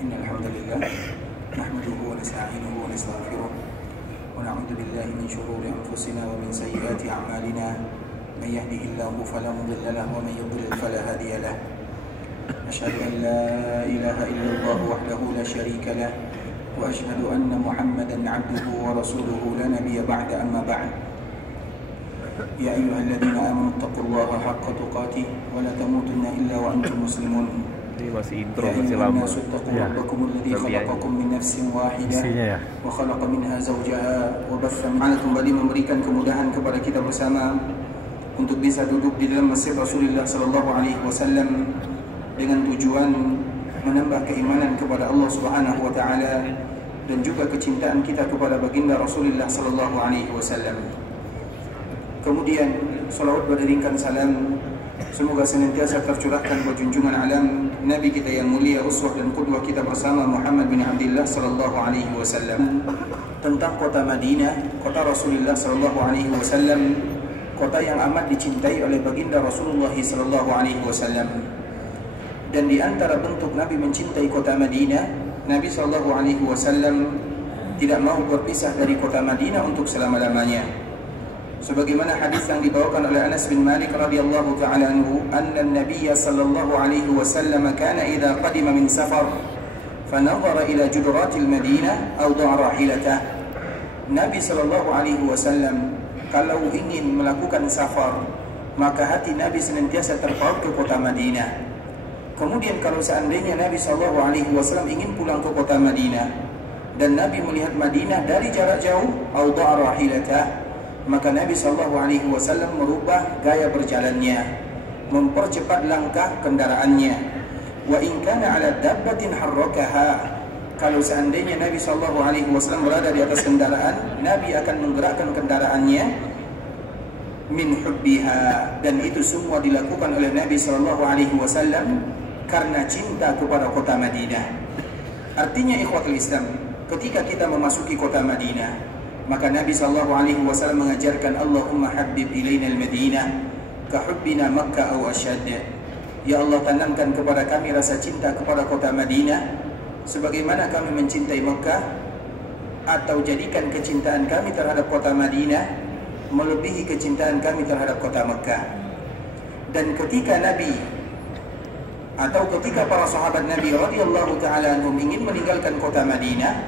إن الحمد لله نحمده ونستعينه ونستغفره ونعوذ بالله من شرور أنفسنا ومن سيئات أعمالنا من يهده الله فلا مضل له ومن يضلل فلا هادي له أشهد أن لا إله إلا الله وحده لا شريك له وأشهد أن محمدا عبده ورسوله لا نبي بعد أما بعد يا أيها الذين آمنوا اتقوا الله حق تقاته ولا تموتن إلا وأنتم مسلمون Ini masih intro, يا masih أيها lama. الناس اتقوا ربكم الذي خلقكم من نفس واحدة Isinya ya. وخلق منها زوجها وبث منها kembali memberikan kemudahan kepada kita bersama untuk bisa duduk di dalam masjid Rasulullah sallallahu alaihi wasallam dengan tujuan menambah keimanan kepada Allah Subhanahu wa taala dan juga kecintaan kita kepada baginda Rasulullah sallallahu alaihi wasallam. Kemudian salawat beriringkan salam semoga senantiasa tercurahkan buat junjungan alam Nabi kita yang mulia, uswah dan qudwah kita bersama Muhammad bin Abdullah sallallahu alaihi wasallam, tentang kota Madinah, kota Rasulullah sallallahu alaihi wasallam, kota yang amat dicintai oleh baginda Rasulullah sallallahu alaihi wasallam. Dan di antara bentuk Nabi mencintai kota Madinah, Nabi sallallahu alaihi wasallam tidak mau berpisah dari kota Madinah untuk selama-lamanya. Sebagaimana hadis yang dibawakan oleh Anas bin Malik radhiyallahu taala anhu, anna an-nabiy sallallahu alaihi wasallam kana idza qadima min safar fanadhara ila juduratil Madinah awda'a rahilatah. Nabi sallallahu alaihi wasallam kalau ingin melakukan safar, maka hati Nabi senantiasa terpaut ke kota Madinah. Kemudian kalau seandainya Nabi sallallahu alaihi wasallam ingin pulang ke kota Madinah dan Nabi melihat Madinah dari jarak jauh, awda'a rahilatah, maka Nabi sallallahu alaihi wasallam merubah gaya berjalannya, mempercepat langkah kendaraannya. Wa in kana ala dabbatin harrakaha, kalau seandainya Nabi sallallahu alaihi wasallam berada di atas kendaraan, Nabi akan menggerakkan kendaraannya min hubbiha, dan itu semua dilakukan oleh Nabi sallallahu alaihi wasallam karena cinta kepada kota Madinah. Artinya ikhwatul Islam, ketika kita memasuki kota Madinah, maka Nabi sallallahu alaihi wasallam mengajarkan Allahumma habbib ilaina al-Madinah ka hubbina Makkah aw ashad. Ya Allah, tanamkan kepada kami rasa cinta kepada kota Madinah sebagaimana kami mencintai Makkah, atau jadikan kecintaan kami terhadap kota Madinah melebihi kecintaan kami terhadap kota Makkah. Dan ketika Nabi atau ketika para sahabat Nabi radhiyallahu taala anhum ingin meninggalkan kota Madinah,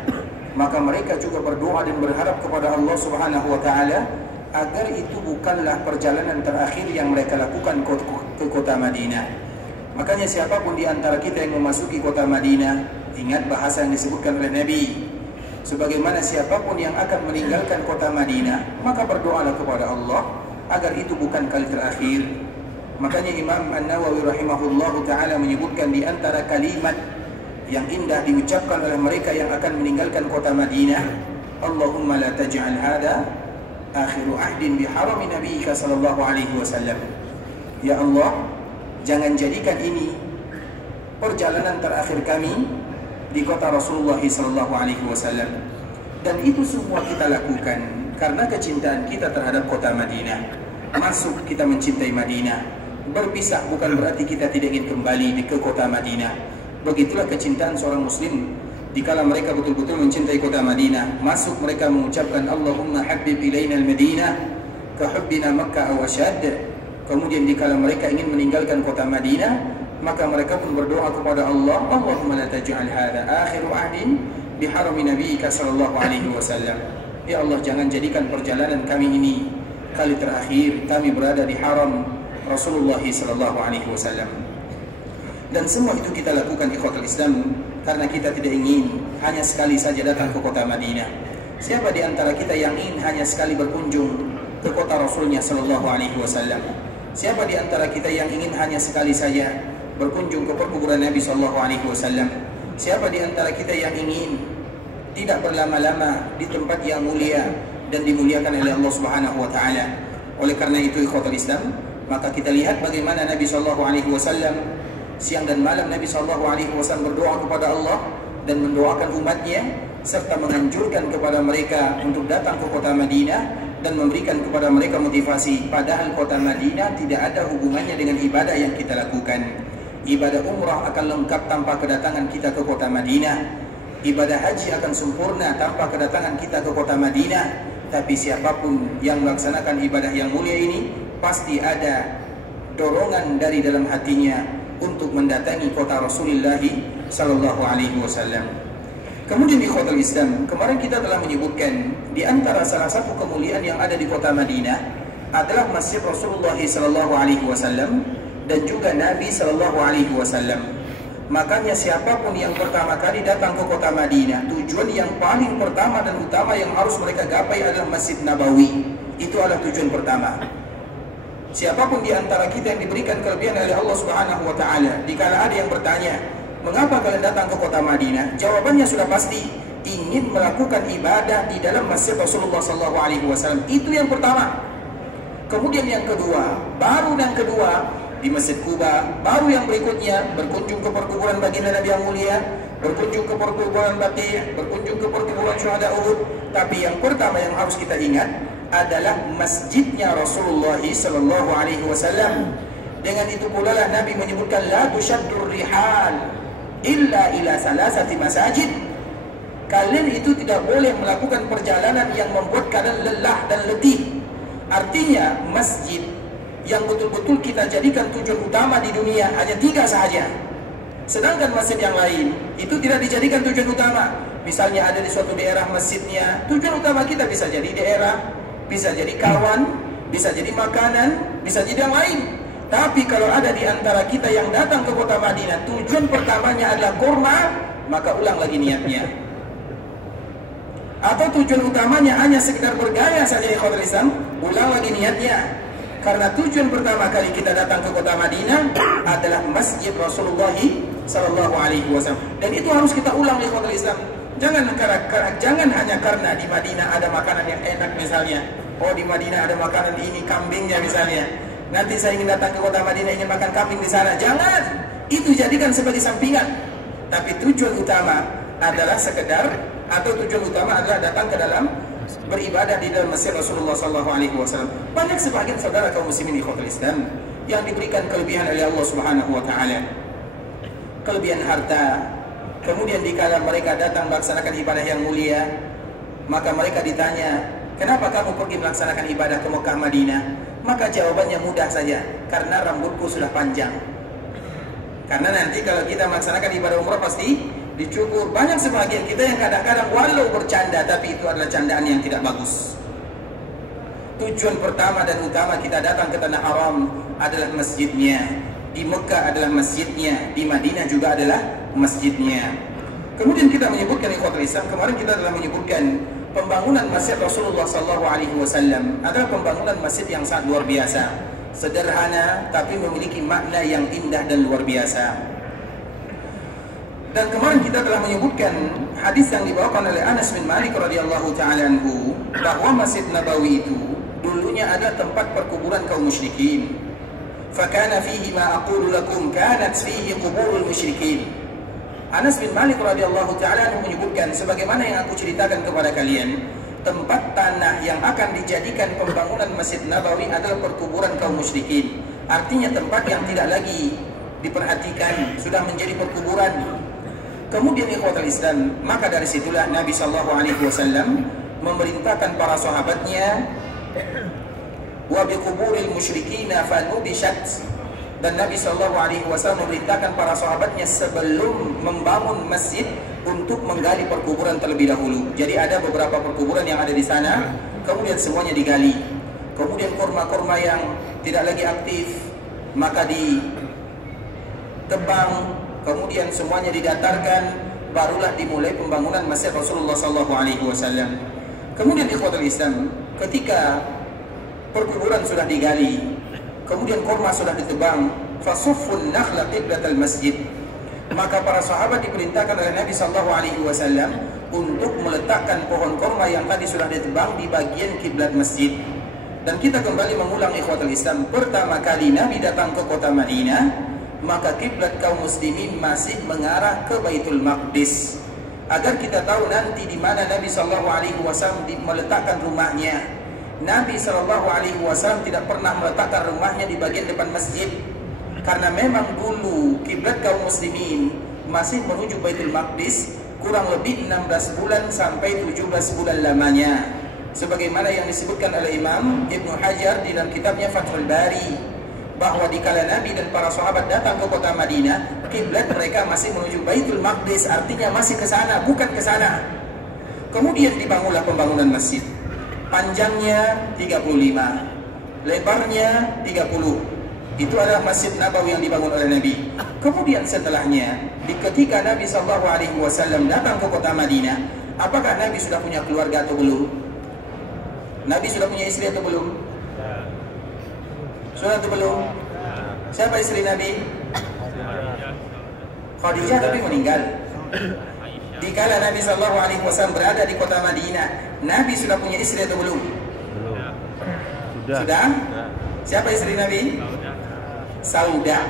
maka mereka juga berdoa dan berharap kepada Allah Subhanahu wa taala agar itu bukanlah perjalanan terakhir yang mereka lakukan ke kota Madinah. Makanya siapapun di antara kita yang memasuki kota Madinah, ingat bahasa yang disebutkan oleh Nabi, sebagaimana siapapun yang akan meninggalkan kota Madinah, maka berdoalah kepada Allah agar itu bukan kali terakhir. Makanya Imam An-Nawawi rahimahullahu taala menyebutkan di antara kalimat yang indah diucapkan oleh mereka yang akan meninggalkan kota Madinah, Allahumma la taj'al hada akhiru ahdin biharami nabiyyika sallallahu alaihi wasallam. Ya Allah, jangan jadikan ini perjalanan terakhir kami di kota Rasulullah sallallahu alaihi wasallam. Dan itu semua kita lakukan karena kecintaan kita terhadap kota Madinah. Masuk kita mencintai Madinah, berpisah bukan berarti kita tidak ingin kembali ke kota Madinah. Begitulah kecintaan seorang muslim. Dikala mereka betul-betul mencintai kota Madinah, masuk mereka mengucapkan Allahumma habbib ilaina al-Madinah ka hubbina Makkah aw ashad. Kemudian dikala mereka ingin meninggalkan kota Madinah, maka mereka pun berdoa kepada Allah, Allahumma la taj'al hadha akhiru ahdin biharami nabiyyika sallallahu alaihi wasallam. Ya Allah, jangan jadikan perjalanan kami ini kali terakhir kami berada di haram Rasulullah sallallahu alaihi wasallam. Dan semua itu kita lakukan ikhwatul Islam karena kita tidak ingin hanya sekali saja datang ke kota Madinah. Siapa di antara kita yang ingin hanya sekali berkunjung ke kota Rasulnya sallallahu alaihi wasallam? Siapa di antara kita yang ingin hanya sekali saja berkunjung ke perkuburan Nabi sallallahu alaihi wasallam? Siapa di antara kita yang ingin tidak berlama-lama di tempat yang mulia dan dimuliakan oleh Allah Subhanahu wa taala? Oleh karena itu ikhwatul Islam, maka kita lihat bagaimana Nabi sallallahu alaihi wasallam siang dan malam Nabi sallallahu alaihi wasallam berdoa kepada Allah dan mendoakan umatnya serta menganjurkan kepada mereka untuk datang ke kota Madinah dan memberikan kepada mereka motivasi. Padahal kota Madinah tidak ada hubungannya dengan ibadah yang kita lakukan. Ibadah umrah akan lengkap tanpa kedatangan kita ke kota Madinah. Ibadah haji akan sempurna tanpa kedatangan kita ke kota Madinah. Tapi siapapun yang melaksanakan ibadah yang mulia ini, pasti ada dorongan dari dalam hatinya untuk mendatangi kota Rasulullah sallallahu alaihi wasallam. Kemudian di kota Islam, kemarin kita telah menyebutkan di antara salah satu kemuliaan yang ada di kota Madinah adalah Masjid Rasulullah sallallahu alaihi wasallam dan juga Nabi sallallahu alaihi wasallam. Makanya siapapun yang pertama kali datang ke kota Madinah, tujuan yang paling pertama dan utama yang harus mereka gapai adalah Masjid Nabawi. Itu adalah tujuan pertama. Siapapun di antara kita yang diberikan kelebihan oleh Allah Subhanahu wa taala, dikala ada yang bertanya, "Mengapa kalian datang ke kota Madinah?" Jawabannya sudah pasti, ingin melakukan ibadah di dalam Masjid Rasulullah sallallahu alaihi wasallam. Itu yang pertama. Kemudian yang kedua, di Masjid Kuba, baru yang berikutnya berkunjung ke perkuburan baginda Nabi yang mulia, berkunjung ke perkuburan Baqi', berkunjung ke perkuburan syuhada Uhud. Tapi yang pertama yang harus kita ingat adalah masjidnya Rasulullah sallallahu alaihi wasallam. Dengan itu pula lah Nabi menyebutkan la tushaddur rihal illa ila salasati masajid. Kalian itu tidak boleh melakukan perjalanan yang membuat kalian lelah dan letih. Artinya masjid yang betul-betul kita jadikan tujuan utama di dunia hanya 3 sahaja. Sedangkan masjid yang lain itu tidak dijadikan tujuan utama. Misalnya ada di suatu daerah masjidnya, tujuan utama kita bisa jadi daerah, bisa jadi kawan, bisa jadi makanan, bisa jadi yang lain. Tapi kalau ada di antara kita yang datang ke kota Madinah, tujuan pertamanya adalah kurma, maka ulang lagi niatnya. Atau tujuan utamanya hanya sekedar bergaya saja ikhwatul Islam, ulang lagi niatnya. Karena tujuan pertama kali kita datang ke kota Madinah adalah Masjid Rasulullah sallallahu alaihi wasallam. Dan itu harus kita ulang di kota Islam. Jangan hanya karena di Madinah ada makanan yang enak misalnya. Oh, di Madinah ada makanan ini, kambingnya misalnya. Nanti saya ingin datang ke kota Madinah ingin makan kambing di sana. Jangan. Itu jadikan sebagai sampingan. Tapi tujuan utama adalah sekedar, atau tujuan utama adalah datang ke dalam beribadah di dalam Masjid Rasulullah sallallahu alaihi wasallam. Banyak sebagian saudara kaum muslimin ikhwatul Islam yang diberikan kelebihan oleh Allah Subhanahu wa taala. Kelebihan harta. Kemudian dikala mereka datang melaksanakan ibadah yang mulia, maka mereka ditanya, "Kenapa kamu pergi melaksanakan ibadah ke Mekah Madinah?" Maka jawabannya mudah saja, karena rambutku sudah panjang. Karena nanti kalau kita melaksanakan ibadah umrah pasti dicukur. Banyak sebagian kita yang kadang-kadang walau bercanda, tapi itu adalah candaan yang tidak bagus. Tujuan pertama dan utama kita datang ke Tanah Haram adalah masjidnya. Di Mekah adalah masjidnya, di Madinah juga adalah masjidnya. Kemudian kita menyebutkan ikhwatul Islam, kemarin kita telah menyebutkan pembangunan Masjid Rasulullah sallallahu alaihi wasallam adalah pembangunan masjid yang sangat luar biasa. Sederhana tapi memiliki makna yang indah dan luar biasa. Dan kemarin kita telah menyebutkan hadis yang dibawakan oleh Anas bin Malik radhiyallahu taala anhu bahwa Masjid Nabawi itu dulunya adalah tempat perkuburan kaum musyrikin. Fakana fihi ma aqulu lakum kanat fihi quburul musyrikin. Anas bin Malik radhiyallahu taala anhu menyebutkan sebagaimana yang aku ceritakan kepada kalian, tempat tanah yang akan dijadikan pembangunan Masjid Nabawi adalah perkuburan kaum musyrikin. Artinya tempat yang tidak lagi diperhatikan, sudah menjadi perkuburan. Kemudian ikhwatul Islam, maka dari situlah Nabi sallallahu alaihi wasallam memerintahkan para sahabatnya wa biquburil musyrikina fanubishat, dan Nabi sallallahu alaihi wasallam memerintahkan para sahabatnya sebelum membangun masjid untuk menggali perkuburan terlebih dahulu. Jadi ada beberapa perkuburan yang ada di sana, kemudian semuanya digali. Kemudian kurma-kurma yang tidak lagi aktif maka ditebang, kemudian semuanya didatarkan, barulah dimulai pembangunan Masjid Rasulullah sallallahu alaihi wasallam. Kemudian ikhwatul Islam, ketika perkuburan sudah digali, kemudian kurma sudah ditebang, fasuffun nakhla qiblatal masjid, maka para sahabat diperintahkan oleh Nabi sallallahu alaihi wasallam untuk meletakkan pohon kurma yang tadi sudah ditebang di bagian kiblat masjid. Dan kita kembali mengulang ikhwatul Islam, pertama kali Nabi datang ke kota Madinah, maka kiblat kaum muslimin masih mengarah ke Baitul Maqdis. Agar kita tahu nanti di mana Nabi sallallahu alaihi wasallam meletakkan rumahnya. Nabi sallallahu alaihi wasallam tidak pernah meletakkan rumahnya di bagian depan masjid. Karena memang dulu kiblat kaum muslimin masih menuju Baitul Maqdis kurang lebih 16 bulan sampai 17 bulan lamanya. Sebagaimana yang disebutkan oleh Imam Ibnu Hajar di dalam kitabnya Fathul Bari, bahwa dikala Nabi dan para sahabat datang ke kota Madinah, kiblat mereka masih menuju Baitul Maqdis, artinya masih ke sana, bukan ke sana. Kemudian dibangunlah pembangunan masjid. Panjangnya 35, lebarnya 30. Itu adalah Masjid Nabawi yang dibangun oleh Nabi. Kemudian setelahnya, ketika Nabi SAW datang ke kota Madinah, apakah Nabi sudah punya keluarga atau belum? Nabi sudah punya istri atau belum? Sudah atau belum? Siapa istri Nabi? Khadijah, tapi meninggal. Dikala Nabi SAW berada di kota Madinah, Nabi sudah punya istri atau belum? Sudah? Siapa istri Nabi? Saudah.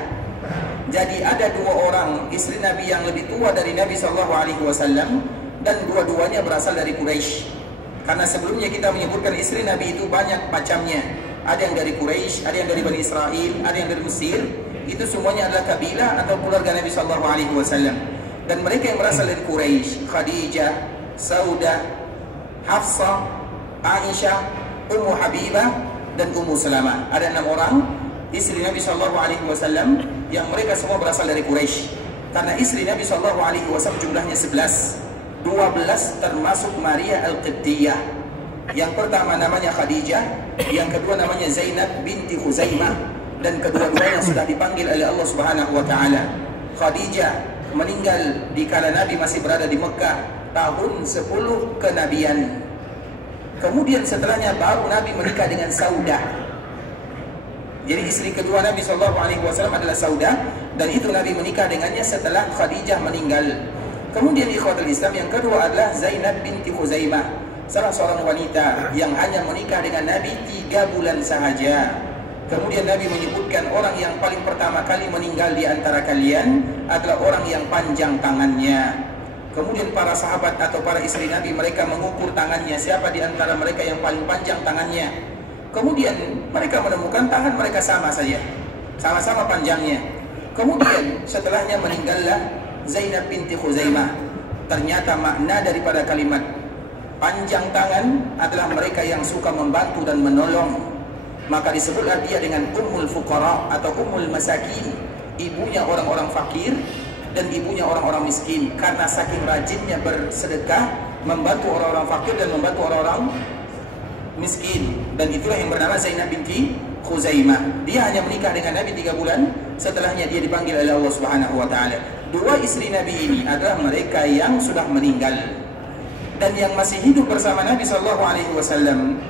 Jadi ada dua orang istri Nabi yang lebih tua dari Nabi SAW, dan dua-duanya berasal dari Quraisy. Karena sebelumnya kita menyebutkan istri Nabi itu banyak macamnya. Ada yang dari Quraisy, ada yang dari Bani Israel, ada yang dari Mesir. Itu semuanya adalah kabilah atau keluarga Nabi SAW. Dan mereka yang berasal dari Quraisy, Khadijah, Saudah, Hafsah, Aisyah, Ummu Habibah, dan Ummu Salamah. Ada 6 orang istri Nabi SAW yang mereka semua berasal dari Quraisy. Karena istri Nabi SAW jumlahnya 11, 12 termasuk Maria Al-Qibtiyah. Yang pertama namanya Khadijah, yang kedua namanya Zainab binti Khuzaimah, dan kedua-duanya sudah dipanggil oleh Allah Subhanahu wa taala. Khadijah meninggal dikala Nabi masih berada di Mekah tahun 10 kenabian. Kemudian setelahnya baru Nabi menikah dengan Saudah. Jadi istri kedua Nabi SAW adalah Saudah, dan itu Nabi menikah dengannya setelah Khadijah meninggal. Kemudian ikhwatul Islam yang kedua adalah Zainab binti Khuzaimah, salah seorang wanita yang hanya menikah dengan Nabi 3 bulan sahaja. Kemudian Nabi menyebutkan orang yang paling pertama kali meninggal di antara kalian adalah orang yang panjang tangannya. Kemudian para sahabat atau para istri Nabi, mereka mengukur tangannya, siapa di antara mereka yang paling panjang tangannya. Kemudian mereka menemukan tangan mereka sama saja, sama-sama panjangnya. Kemudian setelahnya meninggallah Zainab binti Khuzaimah. Ternyata makna daripada kalimat panjang tangan adalah mereka yang suka membantu dan menolong. Maka disebutlah dia dengan Ummul Fuqara atau Ummul Masakin, ibunya orang-orang fakir dan ibunya orang-orang miskin. Karena saking rajinnya bersedekah, membantu orang-orang fakir dan membantu orang-orang miskin. Dan itulah yang bernama Zainab binti Khuzaimah. Dia hanya menikah dengan Nabi 3 bulan, setelahnya dia dipanggil oleh Allah Subhanahu wa taala. Dua istri Nabi ini adalah mereka yang sudah meninggal. Dan yang masih hidup bersama Nabi SAW,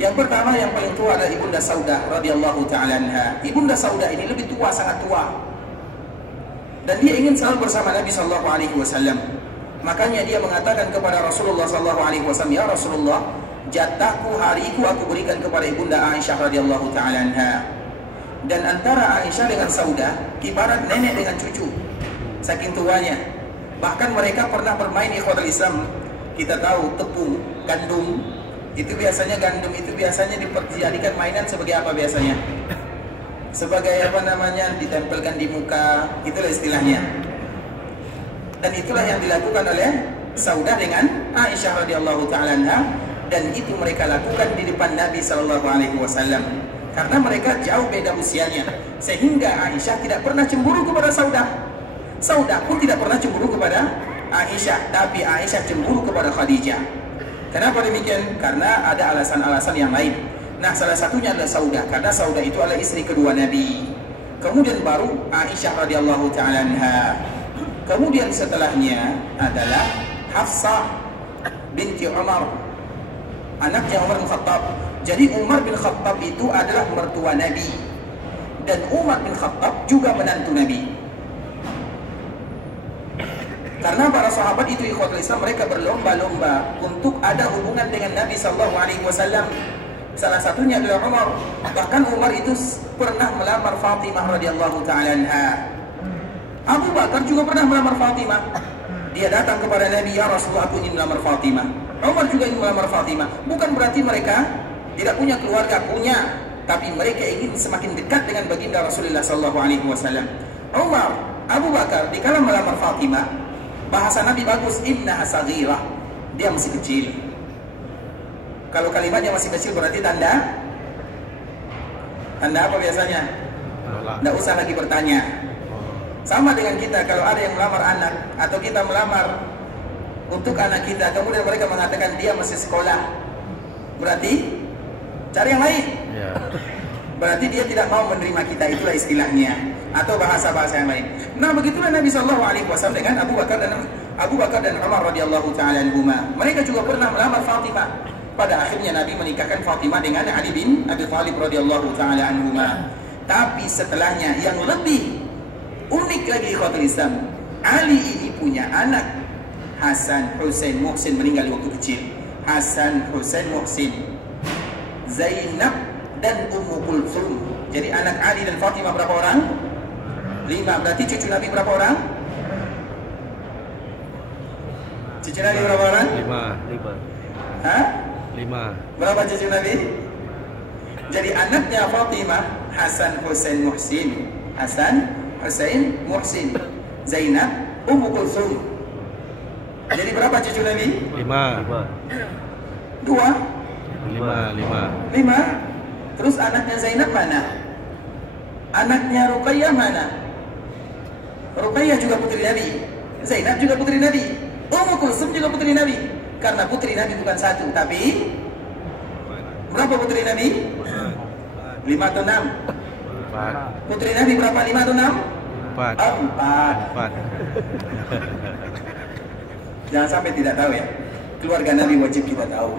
yang pertama yang paling tua adalah Ibunda Saudah radhiyallahu taala anha. Ibunda Saudah ini lebih tua, sangat tua. Dan dia ingin selalu bersama Nabi SAW. Makanya dia mengatakan kepada Rasulullah SAW, "Ya Rasulullah, jatahku hariku aku berikan kepada Ibunda Aisyah radhiyallahu taala anha." Dan antara Aisyah dengan Saudah ibarat nenek dengan cucu, saking tuanya. Bahkan mereka pernah bermain ikhwatul Islam. Kita tahu tepung, gandum, itu biasanya dijadikan mainan sebagai apa biasanya? Sebagai apa namanya, ditempelkan di muka, itulah istilahnya. Dan itulah yang dilakukan oleh Saudah dengan Aisyah radhiyallahu taala anha. Dan itu mereka lakukan di depan Nabi SAW. Karena mereka jauh beda usianya, sehingga Aisyah tidak pernah cemburu kepada Saudah. Saudah pun tidak pernah cemburu kepada Aisyah, tapi Aisyah cemburu kepada Khadijah. Kenapa demikian? Karena ada alasan-alasan yang lain. Nah, salah satunya adalah Saudah, karena Saudah itu adalah istri kedua Nabi. Kemudian baru Aisyah radhiyallahu taala anha. Kemudian setelahnya adalah Hafsah binti Umar, anaknya Umar bin Khattab. Jadi Umar bin Khattab itu adalah mertua Nabi, dan Umar bin Khattab juga menantu Nabi. Karena para sahabat itu ikhwatul Islam, mereka berlomba-lomba untuk ada hubungan dengan Nabi SAW. Salah satunya adalah Umar. Bahkan Umar itu pernah melamar Fatimah radhiyallahu taala anha. Abu Bakar juga pernah melamar Fatimah. Dia datang kepada Nabi, "Ya Rasulullah, aku ingin melamar Fatimah." Umar juga ingin melamar Fatimah. Bukan berarti mereka tidak punya keluarga, punya. tapi mereka ingin semakin dekat dengan baginda Rasulullah sallallahu alaihi wasallam. Umar, Abu Bakar dikala melamar Fatimah, bahasa Nabi bagus, innaha saghirah, dia masih kecil. Kalau kalimatnya masih kecil berarti tanda apa biasanya? Tidak usah lagi bertanya. Sama dengan kita, kalau ada yang melamar anak atau kita melamar untuk anak kita, kemudian mereka mengatakan dia masih sekolah, berarti cari yang lain. Berarti dia tidak mau menerima kita, itulah istilahnya, atau bahasa-bahasa yang lain. Nah, begitulah Nabi SAW dengan Abu Bakar dan Umar radhiyallahu taala anhuma. Mereka juga pernah melamar Fatimah. Pada akhirnya Nabi menikahkan Fatimah dengan Ali bin Abi Thalib radhiyallahu taala anhuma. Tapi setelahnya yang lebih unik lagi ikhwatul Islam, Ali ini punya anak Hasan, Husain, Muhsin, meninggal waktu kecil. Hasan, Husain, Muhsin, Zainab dan Ummu Kulthum. Jadi anak Ali dan Fatimah berapa orang? 5. Berarti cucu Nabi berapa orang? Cucu Nabi berapa orang? 5. Hah? 5. Berapa cucu Nabi? Jadi anaknya Fatimah, Hasan, Husain, Muhsin. Hasan, Husain, Muhsin, Zainab, Ummu Kulthum. Jadi berapa cucu Nabi? 5. 5. Terus anaknya Zainab mana? Anaknya Ruqayyah mana? Ruqayyah juga putri Nabi, Zainab juga putri Nabi, Ummu Kulthum juga putri Nabi. Karena putri Nabi bukan satu, tapi berapa putri Nabi? 5 atau 6? 4. Putri Nabi berapa? 5 atau 6? 4. Jangan sampai tidak tahu ya. Keluarga Nabi wajib kita tahu,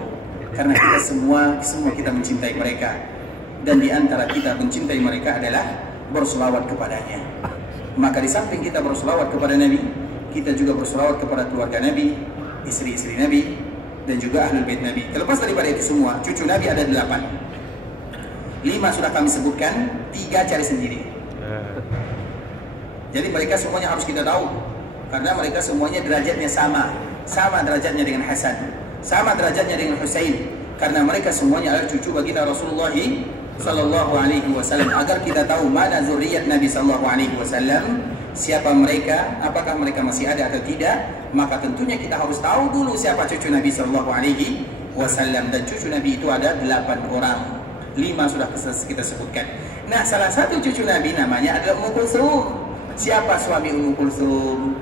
karena kita semua kita mencintai mereka. Dan di antara kita mencintai mereka adalah berselawat kepadanya. Maka di samping kita berselawat kepada Nabi, kita juga berselawat kepada keluarga Nabi, istri-istri Nabi, dan juga ahlul bait Nabi. Terlepas daripada itu semua, cucu Nabi ada 8. 5 sudah kami sebutkan, 3 cari sendiri. Jadi mereka semuanya harus kita tahu, karena mereka semuanya derajatnya sama derajatnya dengan Hasan, sama derajatnya dengan Husain, karena mereka semuanya adalah cucu baginda Rasulullah sallallahu alaihi wasallam. Agar kita tahu mana zuriat Nabi sallallahu alaihi wasallam, siapa mereka, apakah mereka masih ada atau tidak, maka tentunya kita harus tahu dulu siapa cucu Nabi sallallahu alaihi wasallam. Dan cucu Nabi itu ada 8 orang. 5 sudah kita sebutkan. Nah, salah satu cucu Nabi namanya adalah Ummu Kulthum. Siapa suami Ummu Kulthum?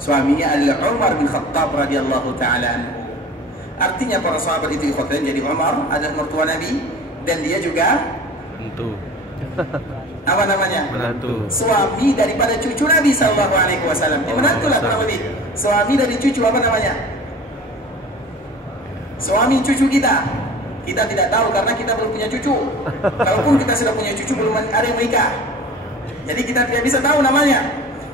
Suaminya adalah Umar bin Khattab radhiyallahu taala anhu. Artinya para sahabat itu ikhwatan, jadi Umar adalah mertua Nabi dan dia juga menantu. Apa namanya? Menantu. Suami daripada cucu Nabi sallallahu alaihi wasallam. Menantu lah kurang lebih. Suami dari cucu apa namanya? Suami cucu kita. Kita tidak tahu karena kita belum punya cucu. Kalaupun kita sudah punya cucu, belum ada yang menikah. Jadi kita tidak bisa tahu namanya.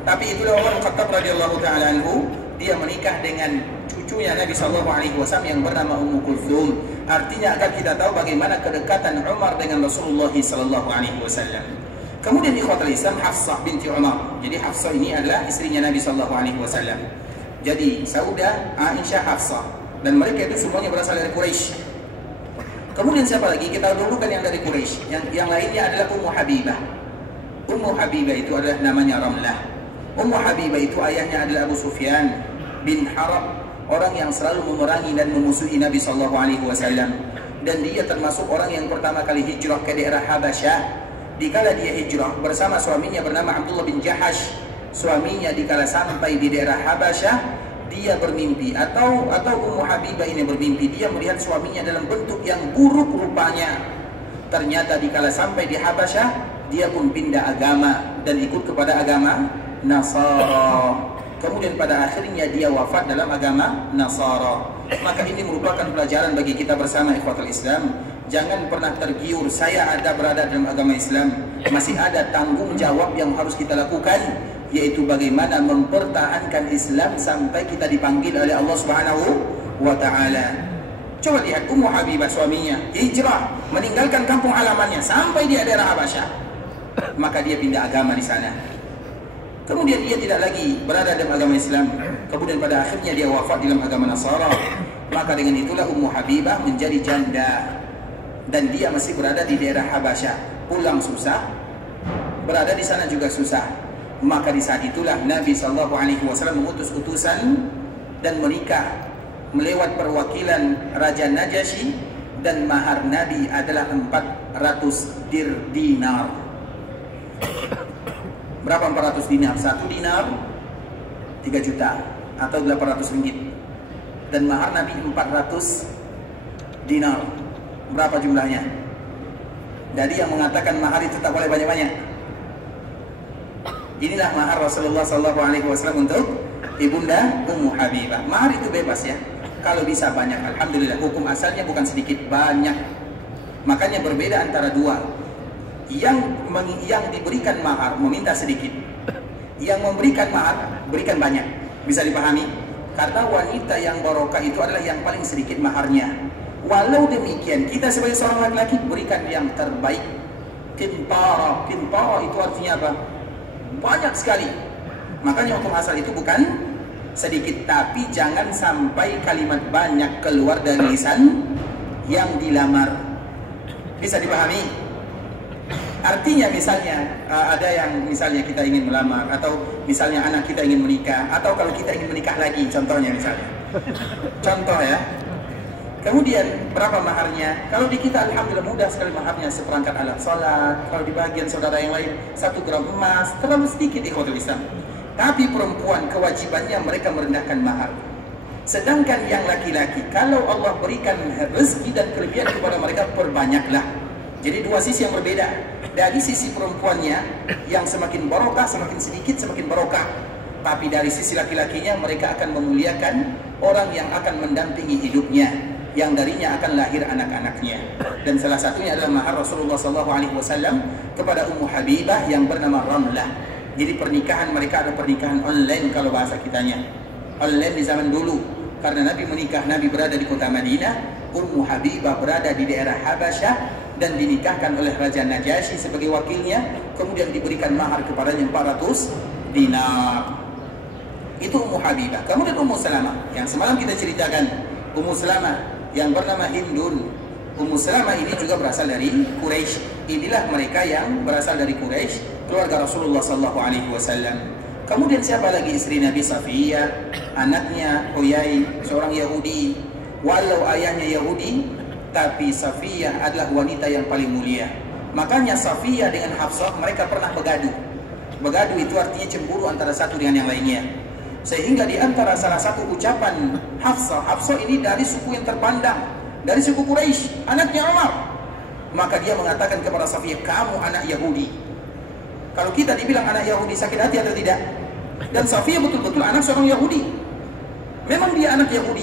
Tapi itulah Umar bin Khattab radhiyallahu taala anhu, dia menikah dengan cucunya Nabi sallallahu alaihi wasallam yang bernama Ummu Kulthum. Artinya agar kita tahu bagaimana kedekatan Umar dengan Rasulullah sallallahu alaihi wasallam. Kemudian ikhwatul Islam, Hafsah binti Umar. Jadi Hafsah ini adalah istrinya Nabi sallallahu alaihi wasallam. Jadi Saudah, Aisyah, Hafsah, dan mereka itu semuanya berasal dari Quraisy. Kemudian siapa lagi? Kita dulukan yang dari Quraisy. Yang lainnya adalah Ummu Habibah. Ummu Habibah itu adalah namanya Ramlah. Ummu Habibah itu ayahnya adalah Abu Sufyan bin Harb, orang yang selalu memerangi dan memusuhi Nabi sallallahu alaihi wasallam. Dan dia termasuk orang yang pertama kali hijrah ke daerah Habasyah. Dikala dia hijrah bersama suaminya bernama Abdullah bin Jahash, suaminya dikala sampai di daerah Habasyah, dia bermimpi atau Ummu Habibah ini bermimpi, dia melihat suaminya dalam bentuk yang buruk rupanya. Ternyata dikala sampai di Habasyah, dia pun pindah agama dan ikut kepada agama Nasara. Kemudian pada akhirnya dia wafat dalam agama Nasara. Maka ini merupakan pelajaran bagi kita bersama ikhwatul Islam. Jangan pernah tergiur, saya berada dalam agama Islam. Masih ada tanggung jawab yang harus kita lakukan, yaitu bagaimana mempertahankan Islam sampai kita dipanggil oleh Allah Subhanahu wa taala. Coba lihat Ummu Habibah, suaminya hijrah, meninggalkan kampung halamannya sampai di daerah Habasyah. Maka dia pindah agama di sana. Kemudian dia tidak lagi berada dalam agama Islam. Kemudian pada akhirnya dia wafat dalam agama Nasara. Maka dengan itulah Ummu Habibah menjadi janda. dan dia masih berada di daerah Habasyah. Pulang susah, berada di sana juga susah. Maka di saat itulah Nabi SAW mengutus utusan dan menikah melewat perwakilan Raja Najasyi, dan mahar Nabi adalah 400 dinar. Berapa 400 dinar? 1 dinar 3 juta atau 800 ringgit. Dan mahar Nabi 400 dinar. Berapa jumlahnya? Jadi yang mengatakan mahar itu tak boleh banyak-banyak. Inilah mahar Rasulullah SAW untuk ibunda Ummu Habibah. Mahar itu bebas ya. Kalau bisa banyak, alhamdulillah. Hukum asalnya bukan sedikit, banyak. Makanya berbeda antara dua. Yang diberikan mahar meminta sedikit, yang memberikan mahar berikan banyak. Bisa dipahami? Karena wanita yang barokah itu adalah yang paling sedikit maharnya. Walau demikian, kita sebagai seorang laki-laki berikan yang terbaik. Kintara itu artinya apa? Banyak sekali. Makanya hukum asal itu bukan sedikit, tapi jangan sampai kalimat banyak keluar dari lisan yang dilamar. Bisa dipahami? Artinya misalnya ada yang misalnya kita ingin melamar, atau misalnya anak kita ingin menikah, atau kalau kita ingin menikah lagi, contohnya misalnya. Contoh ya. Kemudian berapa maharnya? Kalau di kita alhamdulillah mudah sekali maharnya, seperangkat alat sholat. Kalau di bagian saudara yang lain 1 gram emas, terlalu sedikit ikhwatul Islam. Tapi perempuan kewajibannya mereka merendahkan mahar. Sedangkan yang laki-laki, kalau Allah berikan rezeki dan kelebihan kepada mereka, perbanyaklah. Jadi dua sisi yang berbeda. Dari sisi perempuannya, yang semakin barokah, semakin sedikit semakin barokah. Tapi dari sisi laki-lakinya, mereka akan memuliakan orang yang akan mendampingi hidupnya, yang darinya akan lahir anak-anaknya. Dan salah satunya adalah mahar Rasulullah SAW kepada Ummu Habibah yang bernama Ramlah. Jadi pernikahan mereka ada pernikahan online kalau bahasa kitanya. Online di zaman dulu. Karena Nabi menikah, Nabi berada di kota Madinah, Ummu Habibah berada di daerah Habasyah, dan dinikahkan oleh Raja Najasyi sebagai wakilnya. Kemudian diberikan mahar kepadanya 400 dinar. Itu Ummu Habibah. Kemudian Ummu Salamah yang semalam kita ceritakan. Ummu Salamah yang bernama Hindun. Ummu Salamah ini juga berasal dari Quraisy. Inilah mereka yang berasal dari Quraisy, keluarga Rasulullah SAW. Kemudian siapa lagi istri Nabi? Safiyah, anaknya Huyai, seorang Yahudi. Walau ayahnya Yahudi, tapi Safiyah adalah wanita yang paling mulia. Makanya Safiyah dengan Hafsah mereka pernah begaduh. Begaduh itu artinya cemburu antara satu dengan yang lainnya. Sehingga di antara salah satu ucapan Hafsah ini dari suku yang terpandang, dari suku Quraisy, anaknya Umar. Maka dia mengatakan kepada Safiyah, kamu anak Yahudi. Kalau kita dibilang anak Yahudi sakit hati atau tidak? Dan Safiyah betul-betul anak seorang Yahudi. Memang dia anak Yahudi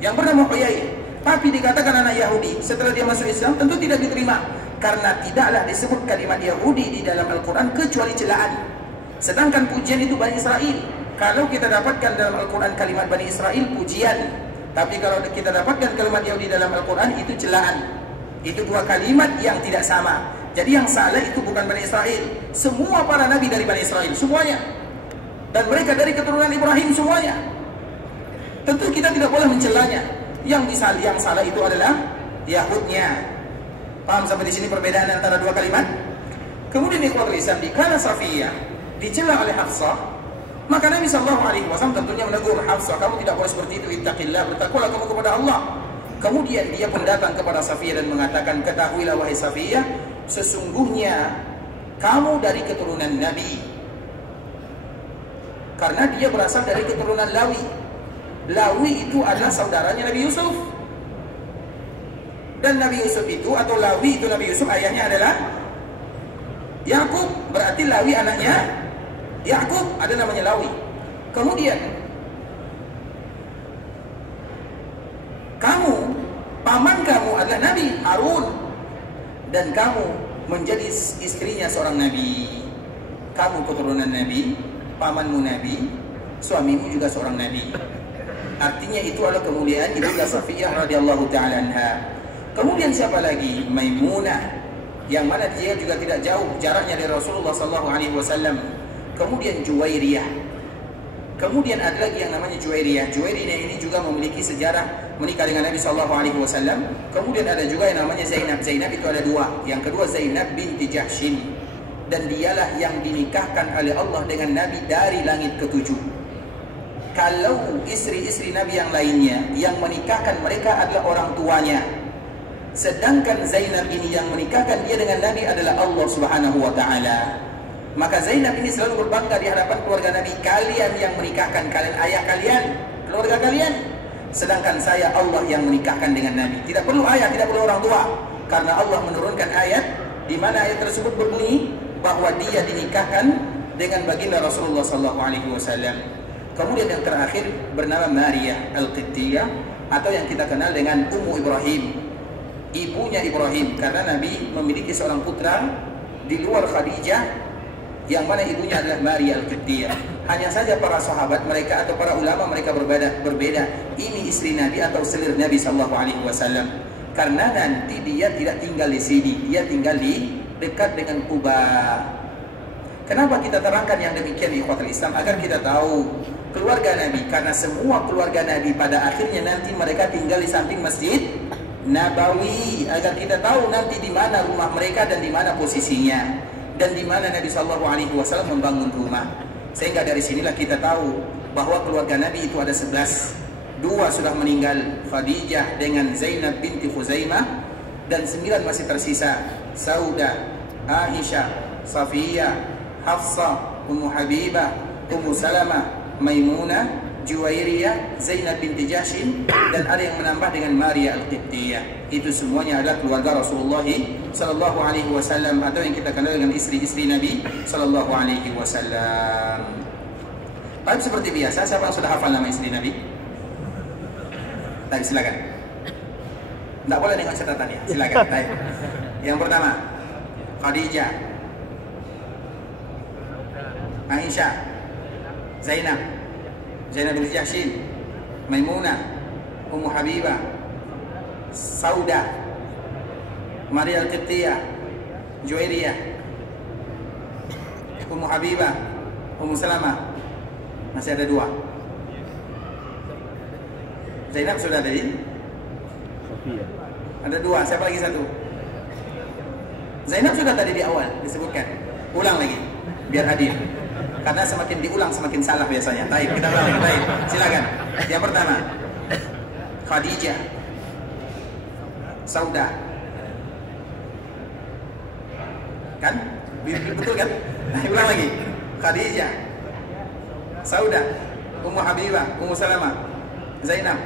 yang bernama Huyai, tapi dikatakan anak Yahudi. Setelah dia masuk Islam tentu tidak diterima, karena tidaklah disebut kalimat Yahudi di dalam Al-Quran kecuali celaan. Sedangkan pujian itu Bani Israel. Kalau kita dapatkan dalam Al-Quran kalimat Bani Israel, pujian. Tapi kalau kita dapatkan kalimat Yahudi dalam Al-Quran, itu celaan. Itu dua kalimat yang tidak sama. Jadi yang salah itu bukan Bani Israel. Semua para nabi dari Bani Israel, semuanya. Dan mereka dari keturunan Ibrahim semuanya. Tentu kita tidak boleh mencelanya. Yang salah itu adalah Yahudnya. Paham sampai di sini perbedaan antara dua kalimat? Kemudian ikhwatul Islam, dikala Safiyah dicela oleh Hafsah, maka Nabi SAW tentunya menegur Hafsah, kamu tidak boleh seperti itu, ittaqillah, bertakwalah kamu kepada Allah. Kemudian dia pun datang kepada Safiyah dan mengatakan, ketahuilah wahai Safiyah, sesungguhnya kamu dari keturunan Nabi. Karena dia berasal dari keturunan Lawi. Lawi itu adalah saudaranya Nabi Yusuf. Dan Nabi Yusuf itu, atau Lawi itu Nabi Yusuf, ayahnya adalah Yakub. Berarti Lawi anaknya Yakub, ada namanya Lawi. Kemudian kamu, paman kamu adalah Nabi Harun, dan kamu menjadi istrinya seorang Nabi. Kamu keturunan Nabi, pamanmu Nabi, suamimu juga seorang Nabi. Artinya itu adalah kemuliaan Ibunda Safiyah radhiyallahu ta'ala anha. Kemudian siapa lagi? Maimunah, yang mana dia juga tidak jauh jaraknya dari Rasulullah SAW. Kemudian Juwairiyah. Kemudian ada lagi yang namanya Juwairiyah. Juwairiyah ini juga memiliki sejarah menikah dengan Nabi SAW. Kemudian ada juga yang namanya Zainab. Zainab itu ada dua. Yang kedua Zainab binti Jahshin, dan dialah yang dinikahkan oleh Allah dengan Nabi dari langit ketujuh. Kalau istri-istri Nabi yang lainnya yang menikahkan mereka adalah orang tuanya, sedangkan Zainab ini yang menikahkan dia dengan Nabi adalah Allah Subhanahu wa Ta'ala. Maka Zainab ini selalu berbangga di hadapan keluarga Nabi, kalian yang menikahkan, kalian ayah kalian, keluarga kalian. Sedangkan saya Allah yang menikahkan dengan Nabi. Tidak perlu ayah, tidak perlu orang tua, karena Allah menurunkan ayat di mana ayat tersebut berbunyi bahwa dia dinikahkan dengan baginda Rasulullah SAW. Kemudian yang terakhir bernama Maria Al-Qibtiyah, atau yang kita kenal dengan Ummu Ibrahim, ibunya Ibrahim, karena Nabi memiliki seorang putra di luar Khadijah, yang mana ibunya adalah Maria Al-Qibtiyah. Hanya saja para sahabat mereka atau para ulama mereka berbeda. Ini istri Nabi atau selir Nabi SAW. Karena nanti dia tidak tinggal di sini, dia tinggal di dekat dengan Kuba. Kenapa kita terangkan yang demikian ikhwatul Islam? Agar kita tahu keluarga Nabi, karena semua keluarga Nabi pada akhirnya nanti mereka tinggal di samping Masjid Nabawi, agar kita tahu nanti di mana rumah mereka dan di mana posisinya, dan di mana Nabi SAW membangun rumah. Sehingga dari sinilah kita tahu bahwa keluarga Nabi itu ada 11. 2 sudah meninggal, Khadijah dengan Zainab binti Khuzaimah, dan 9 masih tersisa, Saudah, Aisyah, Safiyah, Hafsah, Ummu Habibah, Ummu Salamah, Maimunah, Juwairiyah, Zainab binti Jahshin, dan ada yang menambah dengan Maria Al-Qibtiyah. Itu semuanya adalah keluarga Rasulullah SAW, atau yang kita kenal dengan istri-istri Nabi SAW. Baik, seperti biasa, siapa yang sudah hafal nama istri Nabi? Baik, silakan. Tidak boleh dengan catatan ya, silakan. Baik. Yang pertama, Khadijah, Aisyah, Zainab binti Jahshin, Maimunah, Ummu Habibah, Saudah, Maria Al-Qibtiyah, Juwairiyah, Ummu Habibah, Ummu Salamah. Masih ada 2. Zainab sudah ada ini? Ada 2, siapa lagi 1? Zainab sudah tadi di awal disebutkan. Ulang lagi, biar adil. Karena semakin diulang semakin salah biasanya. Baik, kita ulang lagi. Baik, silakan. Yang pertama, Khadijah, Saudah. Kan? Betul kan? Nah, ulang lagi. Khadijah, Saudah, Ummu Habibah, Ummu Salamah, Zainab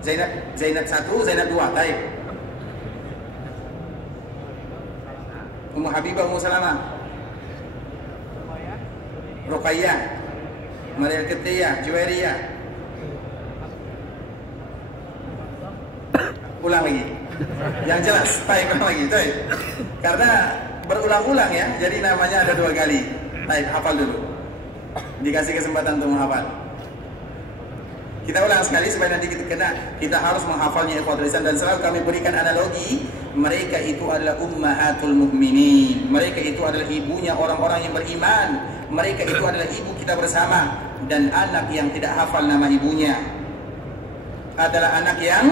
1, Zainab 2. Baik. Ummu Habibah, Ummu Salamah, Ruqayyah, Maria Al-Qibtiyah, Juwairiyah. Ulang lagi. Yang jelas, baik, ulang lagi. Baik. Karena berulang-ulang ya, jadi namanya ada 2 kali. Baik, hafal dulu. Dikasih kesempatan untuk menghafal. Kita ulang sekali supaya nanti kita harus menghafalnya ikhwatul Islam, dan selalu kami berikan analogi, mereka itu adalah ummahatul mukminin. Mereka itu adalah ibunya orang-orang yang beriman. Mereka itu adalah ibu kita bersama, dan anak yang tidak hafal nama ibunya adalah anak yang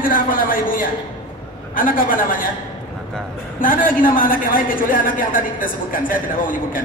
tidak hafal nama ibunya. Anak apa namanya? Nah, ada lagi nama anak yang lain kecuali anak yang tadi kita sebutkan. Saya tidak mau menyebutkan.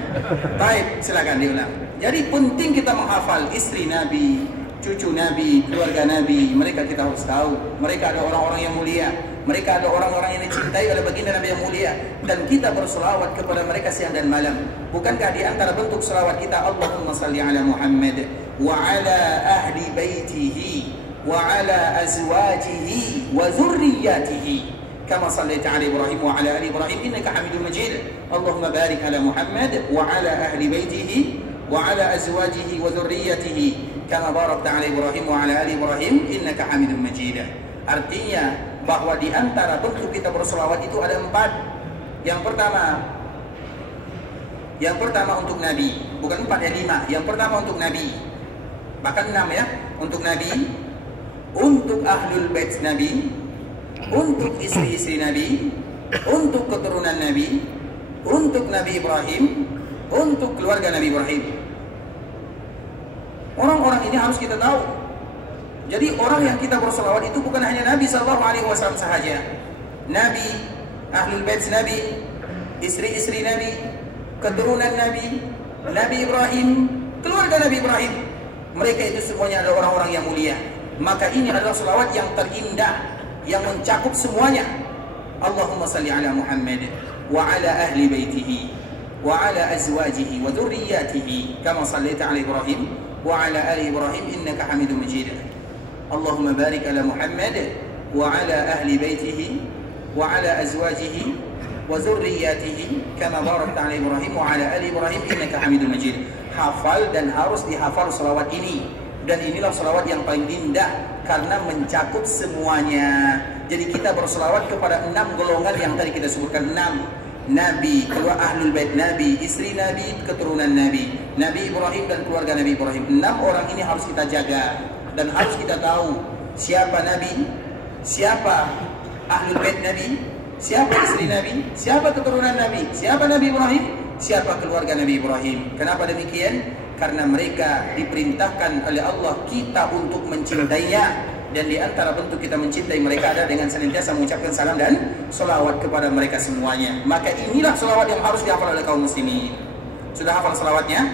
Baik, silakan diulang. Jadi penting kita menghafal istri Nabi, cucu Nabi, keluarga Nabi. Mereka kita harus tahu. Mereka adalah orang-orang yang mulia. Mereka adalah orang-orang yang dicintai oleh baginda Nabi yang mulia, dan kita berselawat kepada mereka siang dan malam. Bukankah di antara bentuk selawat kita, Allahumma salli ala Muhammad wa ala ahli baitihi wa ala azwajihi wa dhurriyyatihi kama sallaita ala Ibrahim wa ala ali Ibrahim innaka Hamidum Majid. Allahumma barik ala Muhammad wa ala ahli baitihi wa ala azwajihi wa dhurriyyatihi kama barakta ala Ibrahim wa ala ali Ibrahim innaka Hamidum Majid. Artinya bahwa di antara bentuk kita berselawat itu ada 4. Yang pertama untuk Nabi, bukan 4 ya, 5. Yang pertama untuk Nabi, bahkan 6 ya, untuk Nabi, untuk ahlul bait Nabi, untuk istri-istri Nabi, untuk keturunan Nabi, untuk Nabi Ibrahim, untuk keluarga Nabi Ibrahim. Orang-orang ini harus kita tahu. Jadi orang yang kita berselawat itu bukan hanya Nabi SAW sahaja. Nabi, Ahlul Bait Nabi, istri-istri Nabi, keturunan Nabi, Nabi Ibrahim, keluarga Nabi Ibrahim. Mereka itu semuanya adalah orang-orang yang mulia. Maka ini adalah selawat yang terindah, yang mencakup semuanya. Allahumma salli ala Muhammad wa ala ahli baitihi wa ala azwajihi wa dhurriyyatihi kama sallaita ala Ibrahim wa ala ali Ibrahim innaka Hamidum Majid. Allahumma barik ala Muhammad wa ala ahli baitihi wa ala azwajihi wa dhurriyyatihi kama barakta ala Ibrahim wa ala ali Ibrahim innaka Hamidum Majid. Hafal dan harus dihafal selawat ini. Dan inilah selawat yang paling indah karena mencakup semuanya. Jadi kita berselawat kepada 6 golongan yang tadi kita sebutkan. 6 Nabi, keluarga Ahlul Bait Nabi, istri Nabi, keturunan Nabi, Nabi Ibrahim dan keluarga Nabi Ibrahim. 6 orang ini harus kita jaga. Dan harus kita tahu siapa Nabi, siapa Ahlul Bait Nabi, siapa istri Nabi, siapa keturunan Nabi, siapa Nabi Ibrahim, siapa keluarga Nabi Ibrahim. Kenapa demikian? Karena mereka diperintahkan oleh Allah kita untuk mencintainya. Dan di antara bentuk kita mencintai mereka adalah dengan senantiasa mengucapkan salam dan selawat kepada mereka semuanya. Maka inilah selawat yang harus dihafal oleh kaum muslimin. Sudah hafal selawatnya?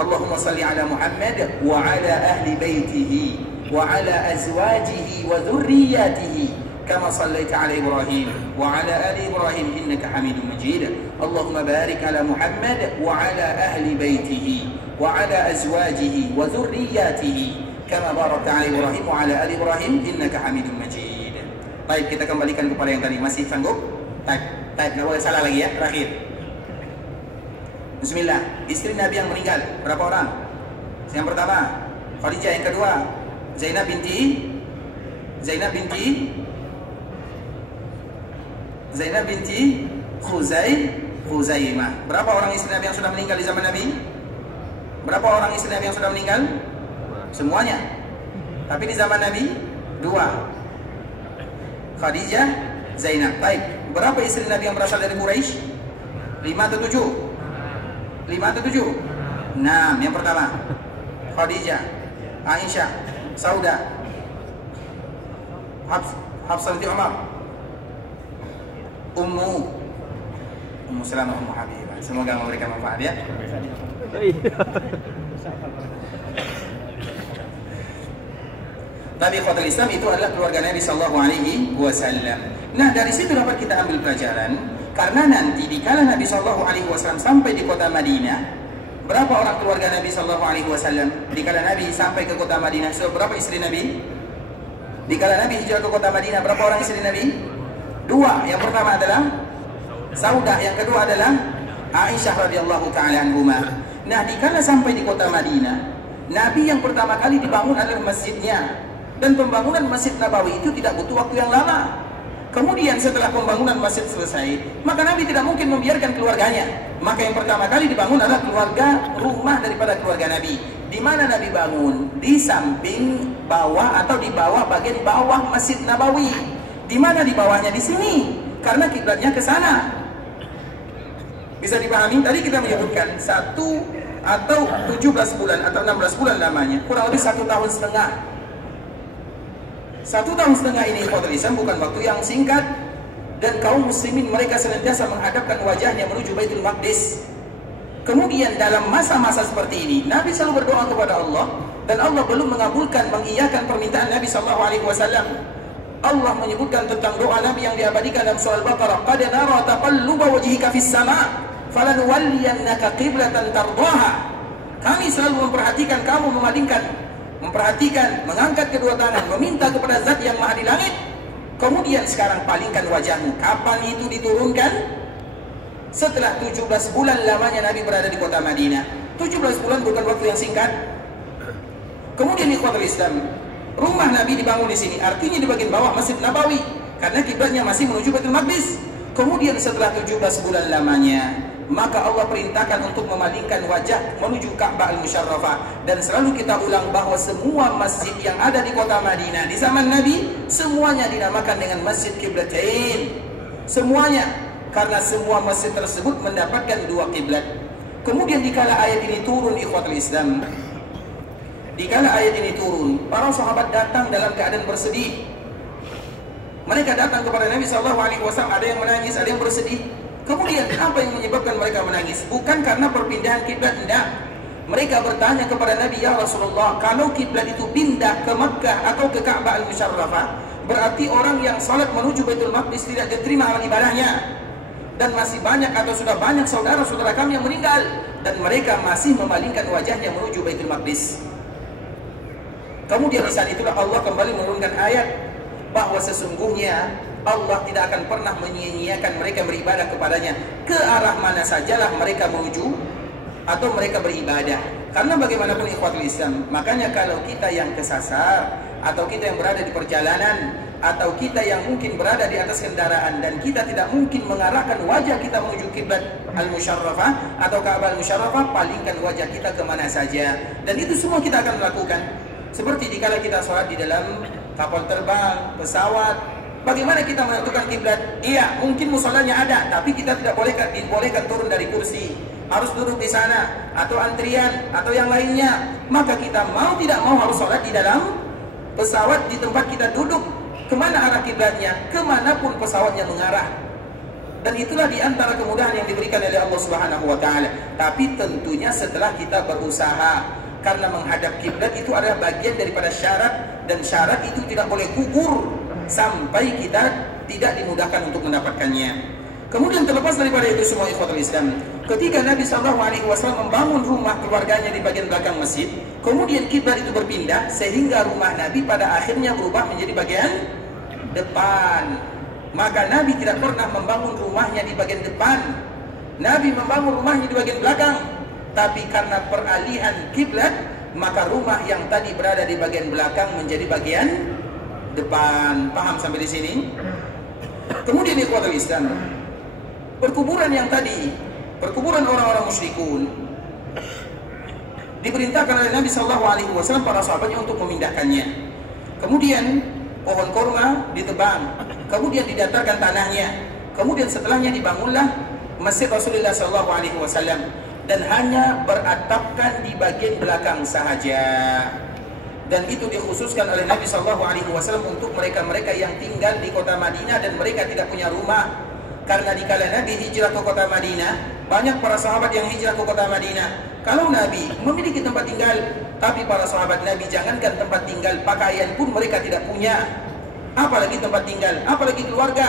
Allahumma salli ala Muhammad wa ala ahli baitihi wa ala azwajihi wa dhurriyyatihi kama sallaita ala Ibrahim wa ala ali Ibrahim innaka Hamidum Majid. Allahumma barik ala Muhammad wa ala ahli baitihi wa ala azwajihi wa dhurriyyatihi kama barakta ala Ibrahim wa ala ali Ibrahim innaka Hamidum Majid. Baik, kita kembalikan kepada yang tadi. Masih sanggup? Type, enggak boleh salah lagi ya. Terakhir. Bismillah. Istri Nabi yang meninggal berapa orang? Yang pertama Khadijah, yang kedua Zainab binti Khuzaimah. Berapa orang istri Nabi yang sudah meninggal di zaman Nabi? Berapa orang istri Nabi yang sudah meninggal? Semuanya. Tapi di zaman Nabi 2. Khadijah, Zainab. Baik. Berapa istri Nabi yang berasal dari Quraisy? 5 atau 7? 5 atau 7? 6. Yang pertama Khadijah, Aisyah, Saudah, Hafsah binti Umar, Ummu Salamah, Ummu Habibah. Semoga memberikan manfaat ya. Tapi ikhwatul Islam itu adalah keluarga Nabi sallallahu alaihi wasallam. Nah, dari situ dapat kita ambil pelajaran karena nanti dikala Nabi sallallahu alaihi wasallam sampai di kota Madinah, berapa orang keluarga Nabi sallallahu alaihi wasallam? Dikala Nabi sampai ke kota Madinah, berapa istri Nabi? Dikala Nabi hijrah ke kota Madinah, berapa orang istri Nabi? 2. Yang pertama adalah Saudah, yang kedua adalah Aisyah radhiyallahu taala anhuma. Nah, dikala sampai di kota Madinah, Nabi yang pertama kali dibangun adalah masjidnya. Dan pembangunan Masjid Nabawi itu tidak butuh waktu yang lama. Kemudian setelah pembangunan masjid selesai, maka Nabi tidak mungkin membiarkan keluarganya. Maka yang pertama kali dibangun adalah keluarga, rumah daripada keluarga Nabi. Di mana Nabi bangun? Di samping bawah atau di bawah bagian bawah Masjid Nabawi. Di mana di bawahnya? Di sini. Karena kiblatnya ke sana. Bisa dipahami? Tadi kita menyebutkan 1 atau 17 bulan atau 16 bulan lamanya. Kurang lebih 1 tahun setengah. 1 tahun setengah ini ikhwatul Islam bukan waktu yang singkat. Dan kaum muslimin mereka senantiasa menghadapkan wajahnya menuju Baitul Maqdis. Kemudian dalam masa-masa seperti ini Nabi selalu berdoa kepada Allah. Dan Allah belum mengabulkan, mengiyakan permintaan Nabi SAW. Allah menyebutkan tentang doa Nabi yang diabadikan dalam surah Al-Baqarah. Qad nara taqalluba wajhika fis sama' falanuwalliyannaka qiblatan tardaha. Kami selalu memperhatikan kamu memperhatikan, mengangkat kedua tangan, meminta kepada Zat yang Maha di langit. Kemudian sekarang palingkan wajahmu. Kapan itu diturunkan? Setelah 17 bulan lamanya Nabi berada di kota Madinah. 17 bulan bukan waktu yang singkat. Kemudian ikhwatul Islam, rumah Nabi dibangun di sini, artinya di bagian bawah Masjid Nabawi, karena kiblatnya masih menuju Baitul Maqdis. Kemudian setelah 17 bulan lamanya, maka Allah perintahkan untuk memalingkan wajah menuju Ka'bah Al-Musyarrafah. Dan selalu kita ulang bahwa semua masjid yang ada di kota Madinah di zaman Nabi, semuanya dinamakan dengan Masjid Qiblatain. Semuanya. karena semua masjid tersebut mendapatkan dua kiblat. Kemudian dikala ayat ini turun, ikhwatul Islam, dikala ayat ini turun, para sahabat datang dalam keadaan bersedih. Mereka datang kepada Nabi SAW, ada yang menangis, ada yang bersedih. Kemudian apa yang menyebabkan mereka menangis? Bukan karena perpindahan kiblat, tidak. Mereka bertanya kepada Nabi, ya Rasulullah, kalau kiblat itu pindah ke Makkah atau ke Ka'bah Al-Musharrafah, berarti orang yang salat menuju Baitul Maqdis tidak diterima amal ibadahnya. Dan masih banyak atau sudah banyak saudara-saudara kami yang meninggal dan mereka masih memalingkan wajahnya menuju Baitul Maqdis. Kemudian di saat itulah Allah kembali menurunkan ayat bahwa sesungguhnya Allah tidak akan pernah menyia-nyiakan mereka beribadah kepadanya ke arah mana sajalah mereka menuju atau mereka beribadah. Karena bagaimanapun ikhwatul Islam, makanya kalau kita yang kesasar atau kita yang berada di perjalanan atau kita yang mungkin berada di atas kendaraan dan kita tidak mungkin mengarahkan wajah kita menuju kiblat Al-Musharrafah atau Ka'bah Al-Musharrafah, palingkan wajah kita kemana saja. Dan itu semua kita akan lakukan. Seperti dikala kita sholat di dalam kapal terbang, pesawat, bagaimana kita menentukan kiblat? Iya, mungkin musolanya ada, tapi kita tidak dibolehkan turun dari kursi, harus duduk di sana atau antrian atau yang lainnya. Maka kita mau tidak mau harus sholat di dalam pesawat, di tempat kita duduk. Kemana arah kiblatnya? Kemanapun pesawatnya mengarah. Dan itulah di antara kemudahan yang diberikan oleh Allah Subhanahu wa taala. Tapi tentunya setelah kita berusaha. Karena menghadap kiblat itu adalah bagian daripada syarat, dan syarat itu tidak boleh gugur sampai kita tidak dimudahkan untuk mendapatkannya. Kemudian terlepas daripada itu semua ikhwatul Islam, ketika Nabi SAW membangun rumah keluarganya di bagian belakang masjid, kemudian kiblat itu berpindah sehingga rumah Nabi pada akhirnya berubah menjadi bagian depan. Maka Nabi tidak pernah membangun rumahnya di bagian depan. Nabi membangun rumahnya di bagian belakang. Tapi karena peralihan kiblat, maka rumah yang tadi berada di bagian belakang menjadi bagian depan. Paham sampai di sini? Kemudian ikhwatul Islam, perkuburan yang tadi, perkuburan orang-orang musyrikun, diperintahkan oleh Nabi SAW para sahabatnya untuk memindahkannya. Kemudian pohon korma ditebang, kemudian didatarkan tanahnya, kemudian setelahnya dibangunlah Masjid Rasulullah SAW. Dan hanya beratapkan di bagian belakang sahaja. Dan itu dikhususkan oleh Nabi SAW untuk mereka-mereka yang tinggal di kota Madinah dan mereka tidak punya rumah. Karena dikala Nabi hijrah ke kota Madinah, banyak para sahabat yang hijrah ke kota Madinah. Kalau Nabi memiliki tempat tinggal, tapi para sahabat Nabi jangankan tempat tinggal, pakaian pun mereka tidak punya, apalagi tempat tinggal, apalagi keluarga.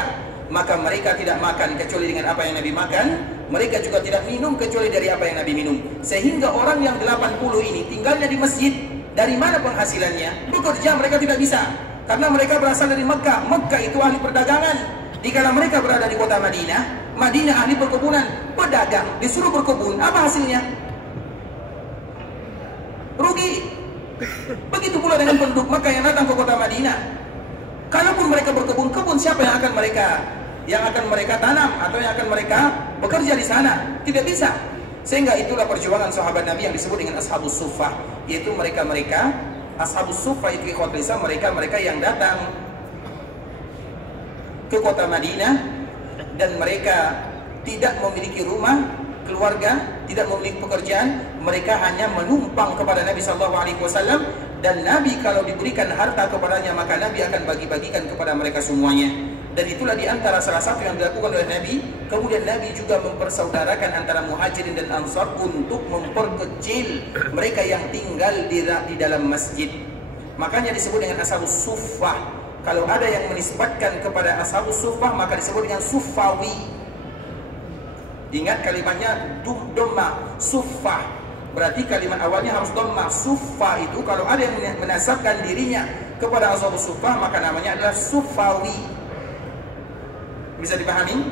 Maka mereka tidak makan kecuali dengan apa yang Nabi makan, mereka juga tidak minum kecuali dari apa yang Nabi minum. Sehingga orang yang 80 ini tinggalnya di masjid, dari mana penghasilannya? Bekerja mereka tidak bisa, karena mereka berasal dari Mekah. Mekah itu ahli perdagangan. Dikala mereka berada di kota Madinah, Madinah ahli perkebunan, pedagang, disuruh berkebun, apa hasilnya? Rugi. Begitu pula dengan penduduk Mekah yang datang ke kota Madinah. Kalaupun mereka berkebun, kebun siapa yang akan mereka tanam atau yang akan mereka bekerja di sana? Tidak bisa. Sehingga itulah perjuangan sahabat Nabi yang disebut dengan Ashabus Suffah, yaitu mereka-mereka Ashabus Suffah itu ikhwatul Islam, mereka yang datang ke kota Madinah dan mereka tidak memiliki rumah, keluarga, tidak memiliki pekerjaan, mereka hanya menumpang kepada Nabi SAW. Dan Nabi kalau diberikan harta kepadanya, maka Nabi akan bagi-bagikan kepada mereka semuanya. Dan itulah diantara salah satu yang dilakukan oleh Nabi. Kemudian Nabi juga mempersaudarakan antara Muhajirin dan Ansar untuk memperkecil mereka yang tinggal di dalam masjid. Makanya disebut dengan Ashabus Suffah. Kalau ada yang menisbatkan kepada Ashabus Suffah, maka disebut dengan Suffawi. Ingat kalimatnya Dhamma Suffah. Berarti kalimat awalnya harus dhamma. Suffa itu kalau ada yang menasabkan dirinya kepada Ashabus Suffah, maka namanya adalah Suffawi. Bisa dipahami?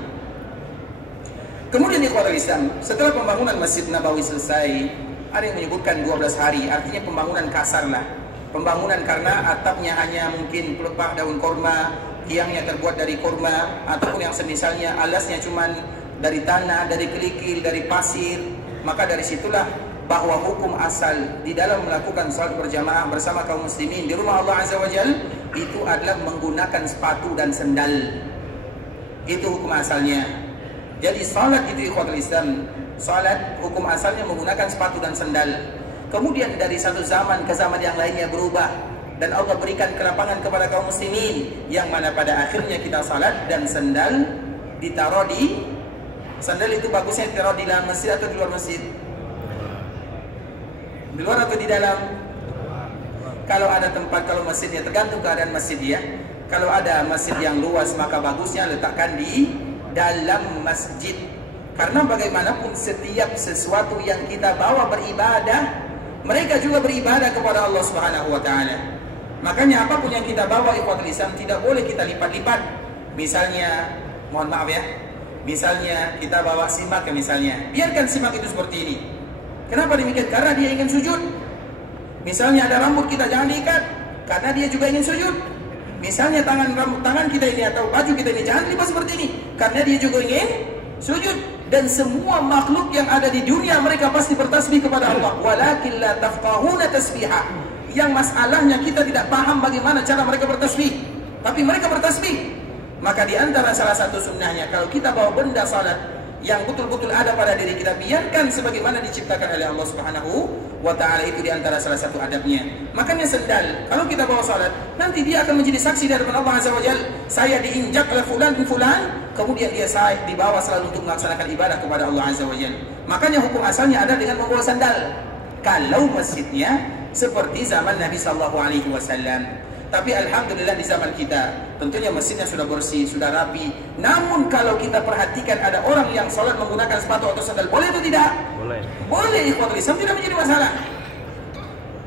Kemudian ikhwatul Islam, setelah pembangunan Masjid Nabawi selesai, ada yang menyebutkan 12 hari, artinya pembangunan kasar lah. Pembangunan karena atapnya hanya mungkin pelepah daun korma, tiangnya terbuat dari korma, ataupun yang semisalnya alasnya cuman dari tanah, dari kerikil, dari pasir. Maka dari situlah bahwa hukum asal di dalam melakukan salat berjamaah bersama kaum muslimin di rumah Allah Azza wa Jalla itu adalah menggunakan sepatu dan sendal. Itu hukum asalnya. Jadi salat itu ikhwatul Islam, salat hukum asalnya menggunakan sepatu dan sendal. Kemudian dari satu zaman ke zaman yang lainnya berubah, dan Allah berikan kelapangan kepada kaum muslimin, yang mana pada akhirnya kita salat dan sendal ditaruh di, sandal itu bagusnya ditaruh di dalam masjid atau di luar masjid? Di luar atau di dalam? Kalau ada tempat, kalau masjidnya tergantung keadaan masjid ya. Kalau ada masjid yang luas maka bagusnya letakkan di dalam masjid. Karena bagaimanapun setiap sesuatu yang kita bawa beribadah, mereka juga beribadah kepada Allah Subhanahu wa taala. Makanya apapun yang kita bawa ikhwatul Islam tidak boleh kita lipat-lipat. Misalnya, mohon maaf ya, misalnya kita bawa simak ya misalnya, biarkan simak itu seperti ini. Kenapa demikian? Karena dia ingin sujud. Misalnya ada rambut kita jangan diikat, karena dia juga ingin sujud. Misalnya tangan kita ini atau baju kita ini jangan lipat seperti ini, karena dia juga ingin sujud. Dan semua makhluk yang ada di dunia mereka pasti bertasbih kepada Allah. Walakin la tafqahuna tasbiha. Yang masalahnya kita tidak paham bagaimana cara mereka bertasbih, tapi mereka bertasbih. Maka di antara salah satu sunnahnya, kalau kita bawa benda salat yang betul-betul ada pada diri kita, biarkan sebagaimana diciptakan oleh Allah Subhanahu wa ta'ala. Itu di antara salah satu adabnya. Makanya sendal, kalau kita bawa salat, nanti dia akan menjadi saksi dari Allah Azza wa Jalla. Saya diinjak oleh fulan bin fulan, kemudian dia saya dibawa selalu untuk melaksanakan ibadah kepada Allah Azza wa Jalla. Makanya hukum asalnya ada dengan membawa sandal. Kalau masjidnya seperti zaman Nabi sallallahu alaihi wasallam. Tapi alhamdulillah di zaman kita tentunya masjidnya sudah bersih, sudah rapi. Namun kalau kita perhatikan ada orang yang sholat menggunakan sepatu atau sandal, boleh atau tidak? Boleh. Boleh, ikhwatul Islam, tidak menjadi masalah.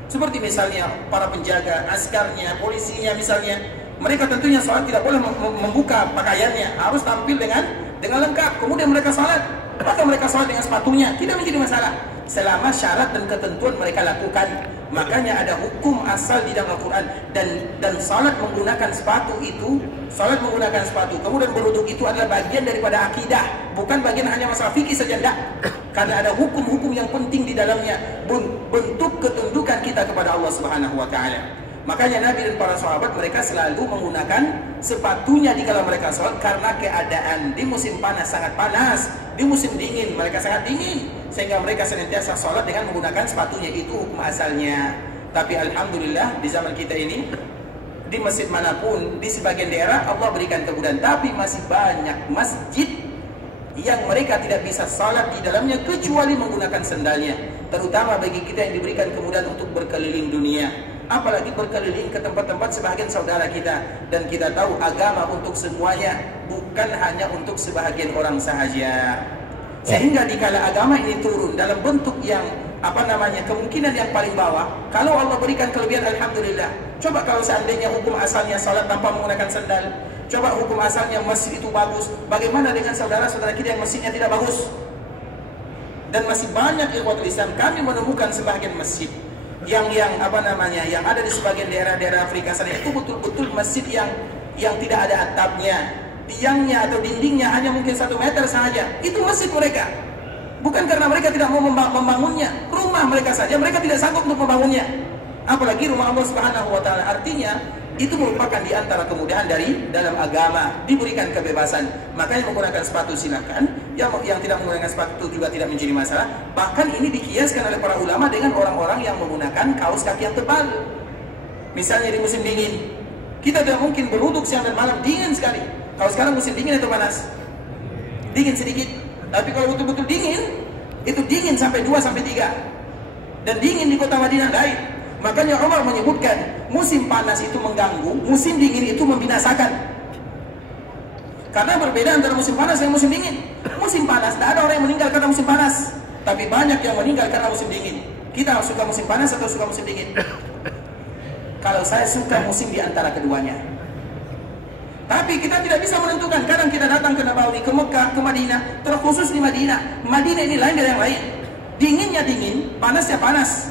Seperti misalnya para penjaga, askarnya, polisinya misalnya, mereka tentunya sholat tidak boleh membuka pakaiannya, harus tampil dengan lengkap. Kemudian mereka sholat, maka mereka sholat dengan sepatunya, tidak menjadi masalah selama syarat dan ketentuan mereka lakukan. Makanya ada hukum asal di dalam Al-Quran. Dan salat menggunakan sepatu itu, salat menggunakan sepatu kemudian berwudu itu adalah bagian daripada akidah, bukan bagian hanya masalah fikih saja, tidak. Karena ada hukum-hukum yang penting di dalamnya, bentuk ketundukan kita kepada Allah Subhanahu wa ta'ala. Makanya Nabi dan para sahabat mereka selalu menggunakan sepatunya di kala mereka sholat, karena keadaan di musim panas sangat panas, di musim dingin mereka sangat dingin, sehingga mereka senantiasa sholat dengan menggunakan sepatunya. Itu hukum asalnya. Tapi alhamdulillah di zaman kita ini, di masjid manapun, di sebagian daerah Allah berikan kemudahan, tapi masih banyak masjid yang mereka tidak bisa salat di dalamnya kecuali menggunakan sendalnya. Terutama bagi kita yang diberikan kemudahan untuk berkeliling dunia, apalagi berkeliling ke tempat-tempat sebahagian saudara kita. Dan kita tahu agama untuk semuanya, bukan hanya untuk sebahagian orang sahaja. Sehingga dikala agama ini turun dalam bentuk yang kemungkinan yang paling bawah, kalau Allah berikan kelebihan alhamdulillah. Coba kalau seandainya hukum asalnya salat tanpa menggunakan sandal, coba hukum asalnya masjid itu bagus, bagaimana dengan saudara-saudara kita yang masjidnya tidak bagus? Dan masih banyak ikhwatul Islam, kami menemukan sebagian masjid yang ada di sebagian daerah-daerah Afrika sana, itu betul-betul masjid yang tidak ada atapnya, tiangnya atau dindingnya hanya mungkin 1 meter saja. Itu masjid mereka. Bukan karena mereka tidak mau membangunnya, rumah mereka saja mereka tidak sanggup untuk membangunnya, apalagi rumah Allah Subhanahu wa ta'ala. Artinya itu merupakan di antara kemudahan dari dalam agama, diberikan kebebasan. Makanya menggunakan sepatu silakan, yang tidak menggunakan sepatu juga tidak menjadi masalah. Bahkan ini dikiaskan oleh para ulama dengan orang-orang yang menggunakan kaos kaki yang tebal. Misalnya di musim dingin, kita tidak mungkin berwuduk siang dan malam, dingin sekali. Kalau sekarang musim dingin atau panas? Dingin sedikit. Tapi kalau betul-betul dingin, itu dingin sampai 2-3. Dan dingin di kota Madinah lain. Makanya Umar menyebutkan, musim panas itu mengganggu, musim dingin itu membinasakan. Karena berbeda antara musim panas dan musim dingin. Musim panas, tidak ada orang yang meninggal karena musim panas, tapi banyak yang meninggal karena musim dingin. Kita suka musim panas atau suka musim dingin? Kalau saya suka musim di antara keduanya. Tapi kita tidak bisa menentukan. Kadang kita datang ke Nabawi, ke Mekah, ke Madinah, terkhusus di Madinah. Madinah ini lain dari yang lain. Dinginnya dingin, panasnya panas.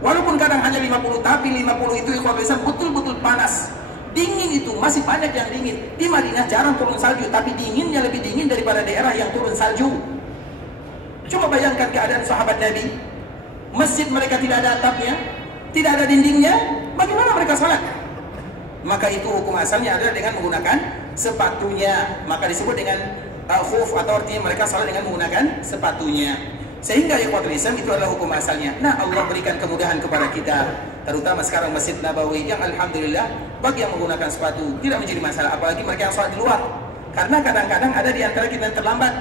Walaupun kadang hanya 50, tapi 50 itu ikhwan Islam betul-betul panas. Dingin itu masih banyak yang dingin. Di Madinah jarang turun salju, tapi dinginnya lebih dingin daripada daerah yang turun salju. Coba bayangkan keadaan sahabat Nabi. Masjid mereka tidak ada atapnya, tidak ada dindingnya. Bagaimana mereka salat? Maka itu hukum asalnya adalah dengan menggunakan sepatunya. Maka disebut dengan khuf, atau artinya mereka salat dengan menggunakan sepatunya. Sehingga ikhwatul Islam itu adalah hukum asalnya. Nah, Allah berikan kemudahan kepada kita, terutama sekarang Masjid Nabawi yang alhamdulillah bagi yang menggunakan sepatu tidak menjadi masalah, apalagi mereka yang salat di luar. Karena kadang-kadang ada di antara kita yang terlambat,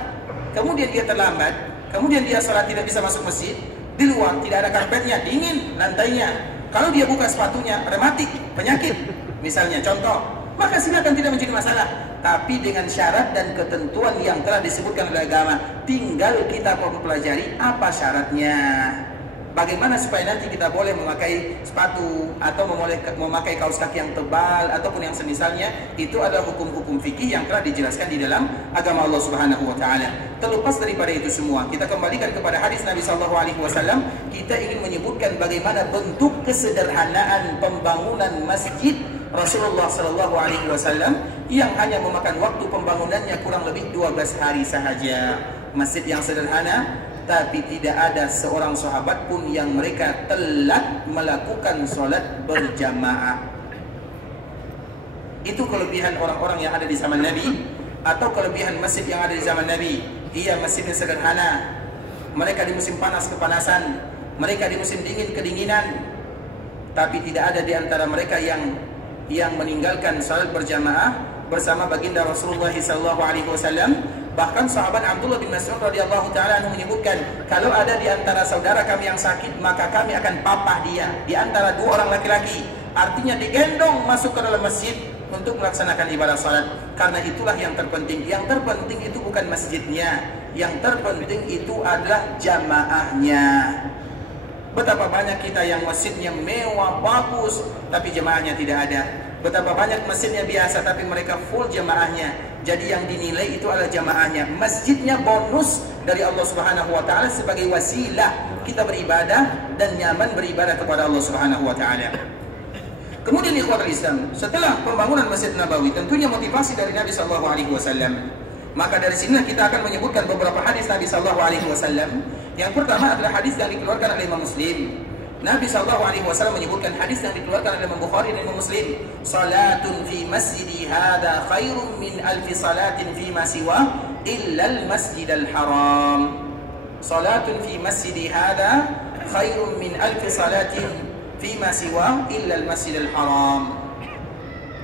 kemudian dia salat tidak bisa masuk masjid, di luar tidak ada karpetnya, dingin lantainya. Kalau dia buka sepatunya, rematik, penyakit misalnya contoh, maka silakan, tidak menjadi masalah. Tapi dengan syarat dan ketentuan yang telah disebutkan oleh agama, tinggal kita mempelajari apa syaratnya. Bagaimana supaya nanti kita boleh memakai sepatu atau memakai kaos kaki yang tebal ataupun yang semisalnya. Itu adalah hukum-hukum fikih yang telah dijelaskan di dalam agama Allah Subhanahu wa taala. Terlepas daripada itu semua, kita kembalikan kepada hadis Nabi sallallahu alaihi wasallam. Kita ingin menyebutkan bagaimana bentuk kesederhanaan pembangunan masjid Rasulullah sallallahu alaihi wasallam yang hanya memakan waktu pembangunannya kurang lebih 12 hari sahaja. Masjid yang sederhana, tapi tidak ada seorang sahabat pun yang mereka telat melakukan solat berjamaah. Itu kelebihan orang-orang yang ada di zaman Nabi, atau kelebihan masjid yang ada di zaman Nabi. Ia masjidnya sederhana. Mereka di musim panas kepanasan, mereka di musim dingin kedinginan. Tapi tidak ada di antara mereka yang meninggalkan salat berjamaah bersama baginda Rasulullah SAW. Bahkan sahabat Abdullah bin Mas'ud radhiyallahu taala anhu menyebutkan, kalau ada di antara saudara kami yang sakit, maka kami akan papah dia di antara dua orang laki-laki. Artinya digendong masuk ke dalam masjid untuk melaksanakan ibadah salat. Karena itulah yang terpenting. Yang terpenting itu bukan masjidnya, yang terpenting itu adalah jamaahnya. Betapa banyak kita yang masjidnya mewah, bagus, tapi jemaahnya tidak ada. Betapa banyak masjidnya biasa, tapi mereka full jemaahnya. Jadi yang dinilai itu adalah jemaahnya. Masjidnya bonus dari Allah Subhanahu wa taala sebagai wasilah kita beribadah dan nyaman beribadah kepada Allah Subhanahu wa taala. Kemudian ikhwatul Islam, setelah pembangunan Masjid Nabawi, tentunya motivasi dari Nabi sallallahu alaihi wasallam. Maka dari sini kita akan menyebutkan beberapa hadis Nabi sallallahu alaihi wasallam. Yang pertama adalah hadis yang dikeluarkan oleh Imam Muslim. Nabi sallallahu alaihi wasallam menyebutkan hadis yang dikeluarkan oleh Imam Bukhari dan Imam Muslim. Salatun fi masjidi hadza khairun min alfi salatin fi ma siwa illa al-masjidal haram. Salatun fi masjidi hadza khairun min alfi salatin fi ma siwa illa al-masjidal haram.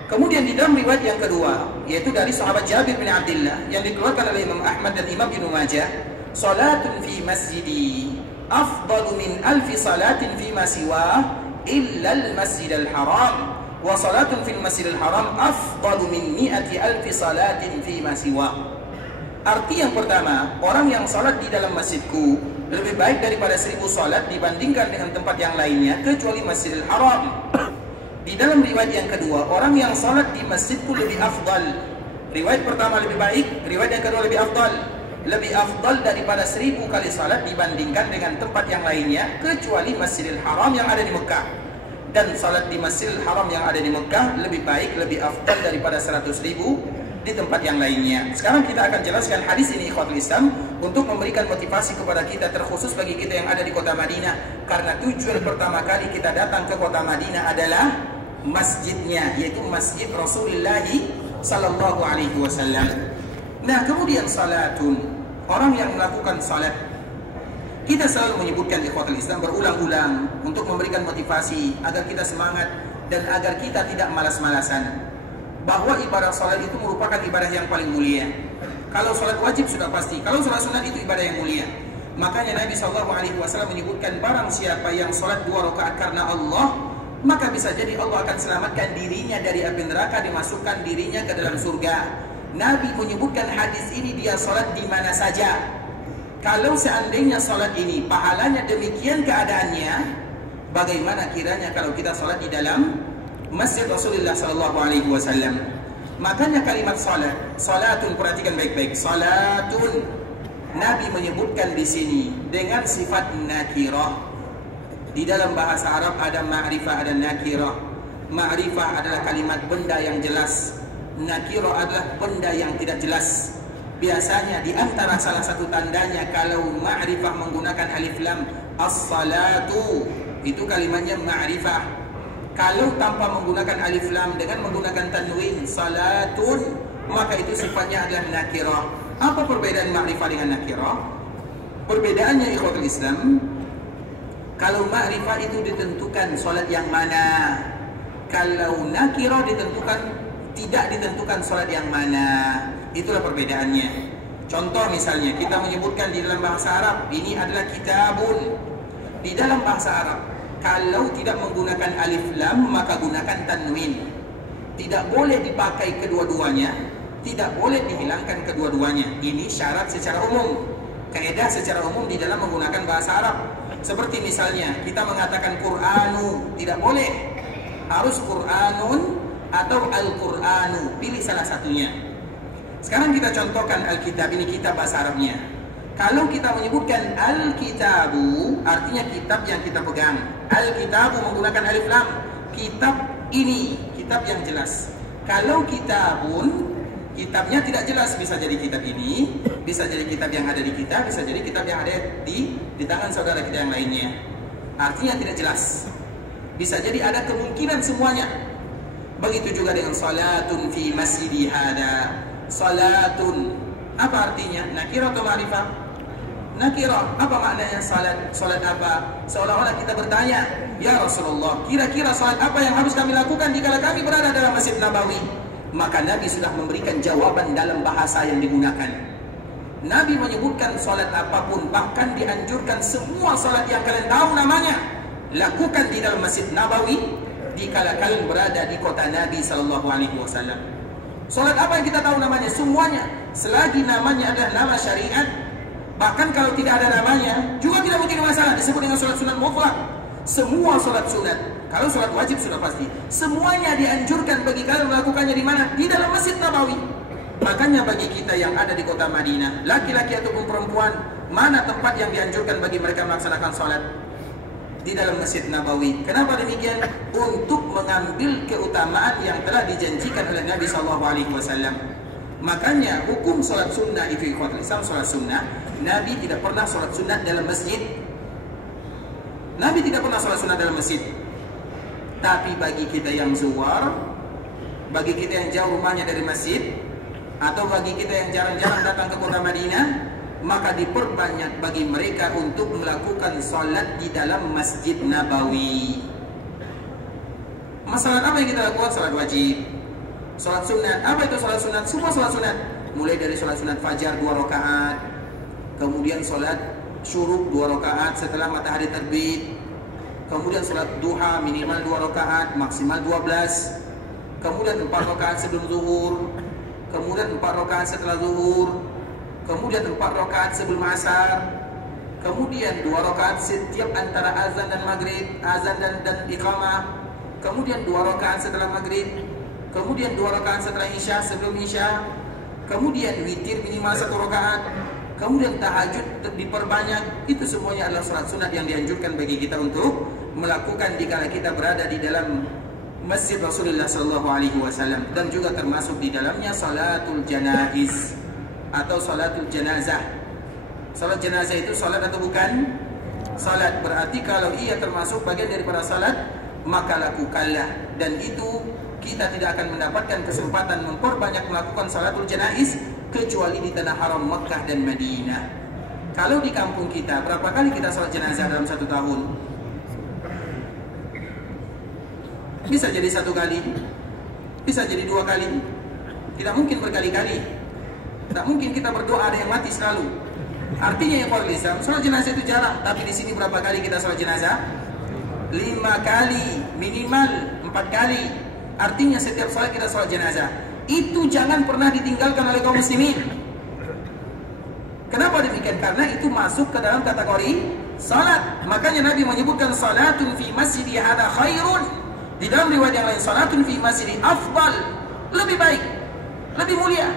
Kemudian di dalam riwayat yang kedua, yaitu dari sahabat Jabir bin Abdullah yang dikeluarkan oleh Imam Ahmad dan Imam Ibnu Majah, salatun fi masjidi afdalu min alfi salatin fi ma siwa illa al-masjidal haram, wa salatun fil masjidil haram afdalu min mi'ati alfi salatin fi ma siwa. Arti yang pertama, orang yang salat di dalam masjidku lebih baik daripada 1000 salat dibandingkan dengan tempat yang lainnya kecuali Masjidil Haram. Di dalam riwayat yang kedua, orang yang salat di masjidku lebih afdal. Riwayat pertama lebih baik, riwayat yang kedua lebih afdal. Lebih afdal daripada 1000 kali salat dibandingkan dengan tempat yang lainnya kecuali Masjidil Haram yang ada di Mekah. Dan salat di Masjidil Haram yang ada di Mekah lebih baik, lebih afdal daripada 100.000 di tempat yang lainnya. Sekarang kita akan jelaskan hadis ini ikhwatul Islam untuk memberikan motivasi kepada kita, terkhusus bagi kita yang ada di kota Madinah. Karena tujuan pertama kali kita datang ke kota Madinah adalah masjidnya, yaitu Masjid Rasulullah sallallahu alaihi wasallam. Nah, kemudian salatun, orang yang melakukan salat, kita selalu menyebutkan ikhwatul Islam berulang-ulang untuk memberikan motivasi agar kita semangat dan agar kita tidak malas-malasan, bahwa ibadah salat itu merupakan ibadah yang paling mulia. Kalau salat wajib sudah pasti, kalau salat sunat itu ibadah yang mulia. Makanya Nabi sallallahu alaihi wasallam menyebutkan, barang siapa yang salat 2 rakaat karena Allah, maka bisa jadi Allah akan selamatkan dirinya dari api neraka, dimasukkan dirinya ke dalam surga. Nabi menyebutkan hadis ini dia salat di mana saja. Kalau seandainya salat ini pahalanya demikian keadaannya, bagaimana kiranya kalau kita salat di dalam Masjid Rasulullah sallallahu alaihi wasallam. Makanya kalimat salat, salatun, perhatikan baik-baik, salatun, Nabi menyebutkan di sini dengan sifat nakirah. Di dalam bahasa Arab ada ma'rifah, ada nakirah. Ma'rifah adalah kalimat benda yang jelas, nakirah adalah benda yang tidak jelas. Biasanya di antara salah satu tandanya kalau ma'rifah menggunakan alif lam, as-salatu, itu kalimatnya ma'rifah. Kalau tanpa menggunakan alif lam dengan menggunakan tanwin, salatun, maka itu sifatnya adalah nakirah. Apa perbedaan ma'rifah dengan nakirah? Perbedaannya ikhwatul Islam, kalau ma'rifah itu ditentukan solat yang mana, kalau nakirah tidak ditentukan solat yang mana. Itulah perbedaannya. Contoh misalnya kita menyebutkan di dalam bahasa Arab ini adalah kitabun. Di dalam bahasa Arab kalau tidak menggunakan alif lam maka gunakan tanwin. Tidak boleh dipakai kedua-duanya, tidak boleh dihilangkan kedua-duanya. Ini syarat secara umum, kaidah secara umum di dalam menggunakan bahasa Arab. Seperti misalnya kita mengatakan Qur'anu, tidak boleh, harus Qur'anun atau Al-Qur'anu, pilih salah satunya. Sekarang kita contohkan Alkitab, ini kitab bahasa Arabnya. Kalau kita menyebutkan Al-Kitabu, artinya kitab yang kita pegang. Al-Kitabu menggunakan alif lam, kitab ini, kitab yang jelas. Kalau kitabun, kitabnya tidak jelas, bisa jadi kitab ini, bisa jadi kitab yang ada di kita, bisa jadi kitab yang ada di tangan saudara kita yang lainnya. Artinya tidak jelas. Bisa jadi ada kemungkinan semuanya. Begitu juga dengan salatun fi masjidi hada. Salatun, apa artinya? Nakirah atau ma'rifah? Nakirah. Apa maknanya salat? Salat apa? Seolah-olah kita bertanya, ya Rasulullah, kira-kira salat apa yang harus kami lakukan jika kami berada dalam Masjid Nabawi? Maka Nabi sudah memberikan jawaban dalam bahasa yang digunakan. Nabi menyebutkan salat apapun, bahkan dianjurkan semua salat yang kalian tahu namanya, lakukan di dalam Masjid Nabawi dikala kalian berada di kota Nabi SAW. Salat apa yang kita tahu namanya? Semuanya, selagi namanya adalah nama syariat. Bahkan kalau tidak ada namanya juga tidak menjadi masalah, disebut dengan salat sunat mutlak. Semua salat sunat, kalau salat wajib sudah pasti, semuanya dianjurkan bagi kalian melakukannya di mana? Di dalam Masjid Nabawi. Makanya bagi kita yang ada di kota Madinah, laki-laki ataupun perempuan, mana tempat yang dianjurkan bagi mereka melaksanakan salat? Di dalam Masjid Nabawi. Kenapa demikian? Untuk mengambil keutamaan yang telah dijanjikan oleh Nabi SAW. Makanya hukum salat sunnah itu ikhwatul Islam, salat sunnah, Nabi tidak pernah salat sunnah dalam masjid. Nabi tidak pernah salat sunnah dalam masjid. Tapi bagi kita yang zuwar, bagi kita yang jauh rumahnya dari masjid, atau bagi kita yang jarang-jarang datang ke kota Madinah, maka diperbanyak bagi mereka untuk melakukan salat di dalam Masjid Nabawi. Masalah apa yang kita lakukan? Salat wajib, salat sunat. Apa itu salat sunat? Semua salat sunat. Mulai dari salat sunat fajar 2 rakaat, kemudian salat syuruk 2 rakaat setelah matahari terbit, kemudian salat duha minimal 2 rakaat, maksimal 12, kemudian 4 rakaat sebelum zuhur, kemudian 4 rakaat setelah zuhur, kemudian 4 rakaat sebelum asar, kemudian 2 rakaat setiap antara azan dan maghrib, azan dan iqamah, kemudian 2 rakaat setelah maghrib, kemudian 2 rakaat setelah isya sebelum isya, kemudian witir minimal 1 rakaat, kemudian tahajud diperbanyak. Itu semuanya adalah salat sunat yang dianjurkan bagi kita untuk melakukan dikala kita berada di dalam Masjid Rasulullah SAW, dan juga termasuk di dalamnya salatul janaiz atau salatul jenazah. Salat jenazah itu salat atau bukan? Salat. Berarti kalau ia termasuk bagian daripada salat, maka lakukanlah. Dan itu kita tidak akan mendapatkan kesempatan memperbanyak melakukan salatul janaiz kecuali di tanah haram Makkah dan Madinah. Kalau di kampung kita, berapa kali kita salat jenazah dalam 1 tahun? Bisa jadi 1 kali, bisa jadi 2 kali. Tidak mungkin berkali-kali. Tak mungkin kita berdoa ada yang mati selalu. Artinya yang kalau Islam, salat jenazah itu jarang. Tapi di sini berapa kali kita salat jenazah? 5 kali, minimal 4 kali. Artinya setiap salat kita salat jenazah. Itu jangan pernah ditinggalkan oleh kaum muslimin. Kenapa demikian? Karena itu masuk ke dalam kategori salat. Makanya Nabi menyebutkan salatun fi masjidi hada khairun. Di dalam riwayat yang lain, salatun fi masjidi afdal, lebih baik, lebih mulia.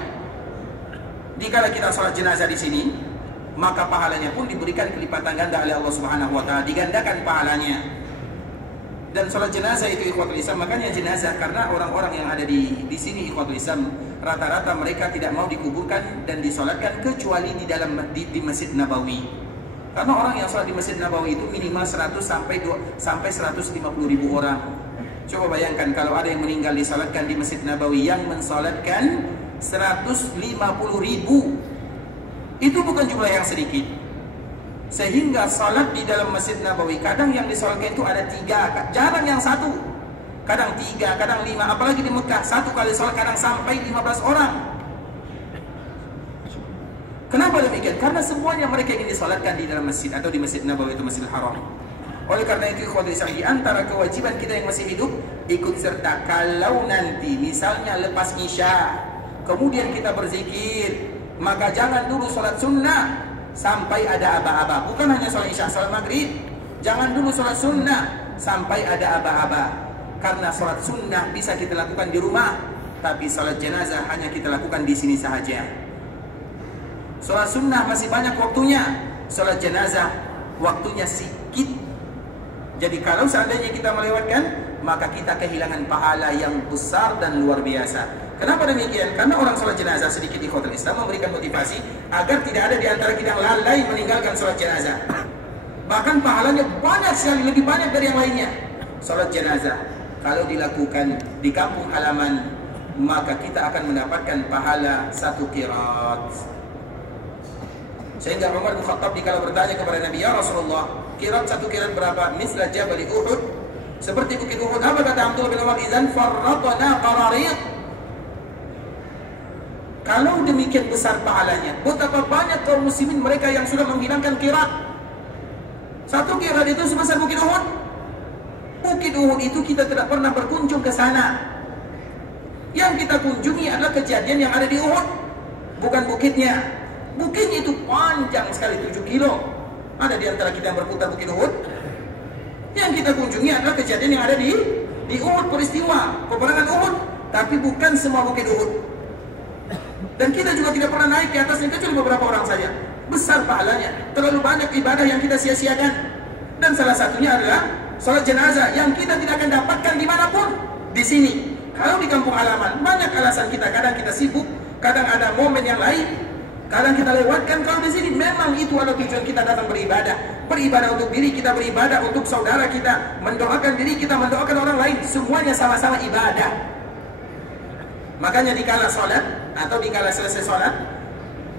Dikala kita salat jenazah di sini, maka pahalanya pun diberikan kelipatan ganda oleh Allah Subhanahu wa taala, digandakan pahalanya. Dan salat jenazah itu ikhwatul Islam, makanya jenazah, karena orang-orang yang ada di sini ikhwatul Islam, rata-rata mereka tidak mau dikuburkan dan disolatkan kecuali di dalam di Masjid Nabawi. Karena orang yang salat di Masjid Nabawi itu minimal 100 sampai 150 ribu orang. Coba bayangkan kalau ada yang meninggal disolatkan di Masjid Nabawi, yang mensolatkan 150 ribu. Itu bukan jumlah yang sedikit. Sehingga salat di dalam Masjid Nabawi kadang yang disolatkan itu ada 3, jarang yang 1. Kadang 3, kadang 5. Apalagi di Mekah, 1 kali salat kadang sampai 15 orang. Kenapa demikian? Karena semuanya mereka ingin disolatkan di dalam masjid atau di Masjid Nabawi itu Masjidil Haram. Oleh karena itu ikhwati di antara kewajiban kita yang masih hidup, ikut serta. Kalau nanti misalnya lepas Isya kemudian kita berzikir, maka jangan dulu sholat sunnah sampai ada aba-aba. Bukan hanya sholat Isya, sholat Maghrib, jangan dulu sholat sunnah sampai ada aba-aba. Karena sholat sunnah bisa kita lakukan di rumah, tapi sholat jenazah hanya kita lakukan di sini sahaja. Sholat sunnah masih banyak waktunya, sholat jenazah waktunya sedikit. Jadi kalau seandainya kita melewatkan, maka kita kehilangan pahala yang besar dan luar biasa. Kenapa demikian? Karena orang sholat jenazah sedikit di hotel Islam memberikan motivasi agar tidak ada di antara kita yang lalai meninggalkan sholat jenazah. Bahkan pahalanya banyak sekali, lebih banyak dari yang lainnya. Sholat jenazah kalau dilakukan di kampung halaman, maka kita akan mendapatkan pahala 1 qirat. Sehingga Umar bin Khattab dikala bertanya kepada Nabi, ya Rasulullah, qirat 1 qirat berapa? Misla Jabal Uhud, seperti bukit Uhud. Apa kata Abdullah bin Umar? Idzan farratna qararit. Kalau demikian besar pahalanya, betapa banyak kaum muslimin mereka yang sudah menghilangkan qirat. 1 qirat itu sebesar bukit Uhud. Bukit Uhud itu kita tidak pernah berkunjung ke sana. Yang kita kunjungi adalah kejadian yang ada di Uhud, bukan bukitnya. Bukitnya itu panjang sekali, 7 kilo. Ada di antara kita yang berputar bukit Uhud. Yang kita kunjungi adalah kejadian yang ada di Uhud, peristiwa peperangan Uhud. Tapi bukan semua bukit Uhud. Dan kita juga tidak pernah naik ke atasnya, kecuali beberapa orang saja. Besar pahalanya, terlalu banyak ibadah yang kita sia-siakan. Dan salah satunya adalah sholat jenazah yang kita tidak akan dapatkan dimanapun. Di sini, kalau di kampung halaman, banyak alasan kita. Kadang kita sibuk, kadang ada momen yang lain, kadang kita lewatkan. Kalau di sini memang itu adalah tujuan kita datang beribadah. Beribadah untuk diri kita, beribadah untuk saudara kita, mendoakan diri kita, mendoakan orang lain. Semuanya sama-sama ibadah. Makanya dikala sholat atau dikala selesai sholat,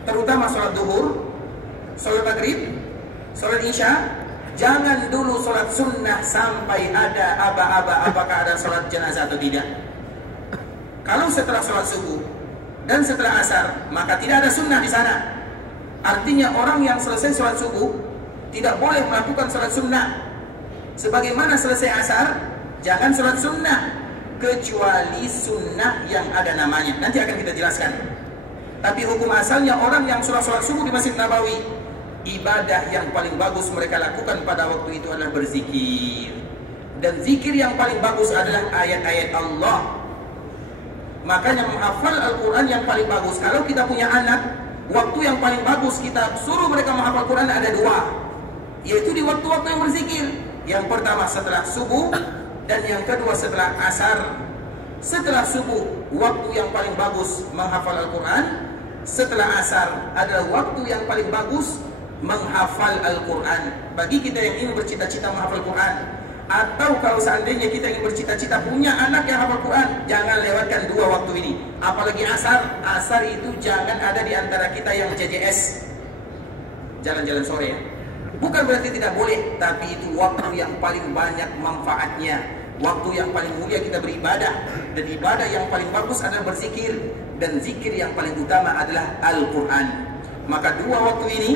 terutama sholat duhur, sholat maghrib, sholat isya, jangan dulu sholat sunnah sampai ada aba-aba apakah ada sholat jenazah atau tidak. Kalau setelah sholat subuh dan setelah asar, maka tidak ada sunnah di sana. Artinya orang yang selesai sholat subuh tidak boleh melakukan sholat sunnah. Sebagaimana selesai asar, jangan sholat sunnah, kecuali sunnah yang ada namanya. Nanti akan kita jelaskan. Tapi hukum asalnya orang yang sholat subuh di Masjid Nabawi, ibadah yang paling bagus mereka lakukan pada waktu itu adalah berzikir. Dan zikir yang paling bagus adalah ayat-ayat Allah. Makanya menghafal Al-Quran yang paling bagus. Kalau kita punya anak, waktu yang paling bagus kita suruh mereka menghafal Quran ada 2, yaitu di waktu-waktu yang berzikir. Yang pertama setelah subuh, dan yang kedua setelah asar. Setelah subuh, waktu yang paling bagus menghafal Al-Quran. Setelah asar adalah waktu yang paling bagus menghafal Al-Quran. Bagi kita yang ingin bercita-cita menghafal Quran, atau kalau seandainya kita ingin bercita-cita punya anak yang hafal Quran, jangan lewatkan 2 waktu ini. Apalagi asar. Asar itu jangan ada di antara kita yang JJS, jalan-jalan sore ya. Bukan berarti tidak boleh, tapi itu waktu yang paling banyak manfaatnya, waktu yang paling mulia kita beribadah. Dan ibadah yang paling bagus adalah berzikir, dan zikir yang paling utama adalah Al-Quran. Maka 2 waktu ini,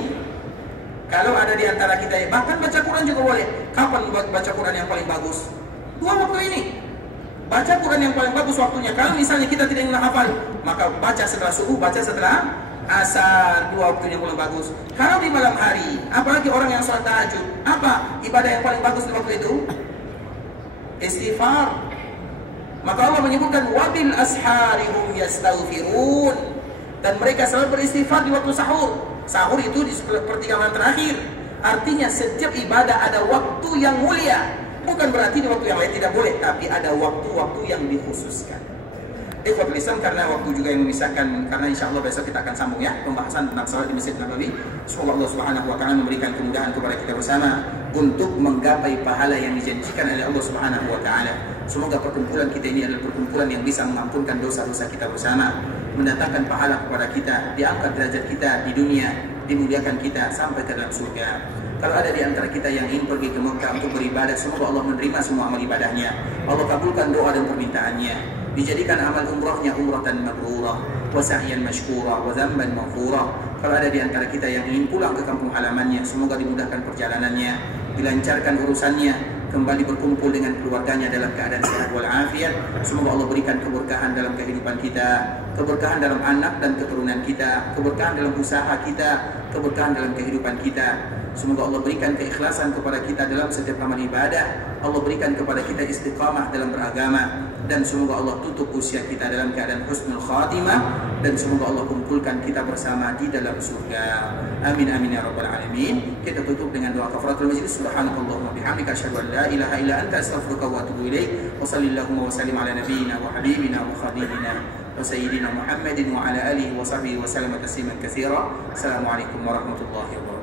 kalau ada di antara kita, bahkan baca Quran juga boleh. Kapan baca Quran yang paling bagus? 2 waktu ini. Baca Quran yang paling bagus waktunya. Kalau misalnya kita tidak ingin hafal, maka baca setelah subuh, baca setelah asar. 2 waktu yang paling bagus. Kalau di malam hari, apalagi orang yang sholat tahajud, apa ibadah yang paling bagus di waktu itu? Istighfar. Maka Allah menyebutkan wabil ashari hum yastaghfirun, dan mereka selalu beristighfar di waktu sahur. Sahur itu di sepertiga terakhir. Artinya setiap ibadah ada waktu yang mulia. Bukan berarti di waktu yang lain tidak boleh, tapi ada waktu-waktu yang dikhususkan. Ikhwatul Islam, karena waktu juga yang memisahkan, karena insya Allah besok kita akan sambung ya pembahasan tentang salat di Masjid Nabawi. Semoga Allah Subhanahu wa Ta'ala memberikan kemudahan kepada kita bersama untuk menggapai pahala yang dijanjikan oleh Allah Subhanahu wa Ta'ala. Semoga perkumpulan kita ini adalah perkumpulan yang bisa mengampunkan dosa-dosa kita bersama, mendatangkan pahala kepada kita, diangkat derajat kita di dunia dimuliakan kita sampai ke dalam surga. Kalau ada di antara kita yang ingin pergi ke Mekah untuk beribadah, semoga Allah menerima semua amal ibadahnya. Allah kabulkan doa dan permintaannya. Dijadikan amal umrahnya umratan mabrurah, wa sa'yan mashkurah, wa dzamban maghfurah. Kalau ada di antara kita yang ingin pulang ke kampung halamannya, semoga dimudahkan perjalanannya, dilancarkan urusannya, kembali berkumpul dengan keluarganya dalam keadaan sehat walafiat. Semoga Allah berikan keberkahan dalam kehidupan kita, keberkahan dalam anak dan keturunan kita, keberkahan dalam usaha kita, keberkahan dalam kehidupan kita. Semoga Allah berikan keikhlasan kepada kita dalam setiap amal ibadah. Allah berikan kepada kita istiqamah dalam beragama. Dan semoga Allah tutup usia kita dalam keadaan husnul khatimah. Dan semoga Allah kumpulkan kita bersama di dalam surga. Amin amin ya rabbal alamin. Kita tutup dengan doa kafaratul majlis. Subhanakallahumma bihamdika asyhadu an la ilaha illa anta astaghfiruka wa atubu ilaik. Wa sallallahu wa sallim ala nabiyyina wa habibina wa khalilina wa sayyidina Muhammadin wa ala alihi wa sahbihi wa sallam tasliman katsira. Assalamualaikum warahmatullahi wabarakatuh.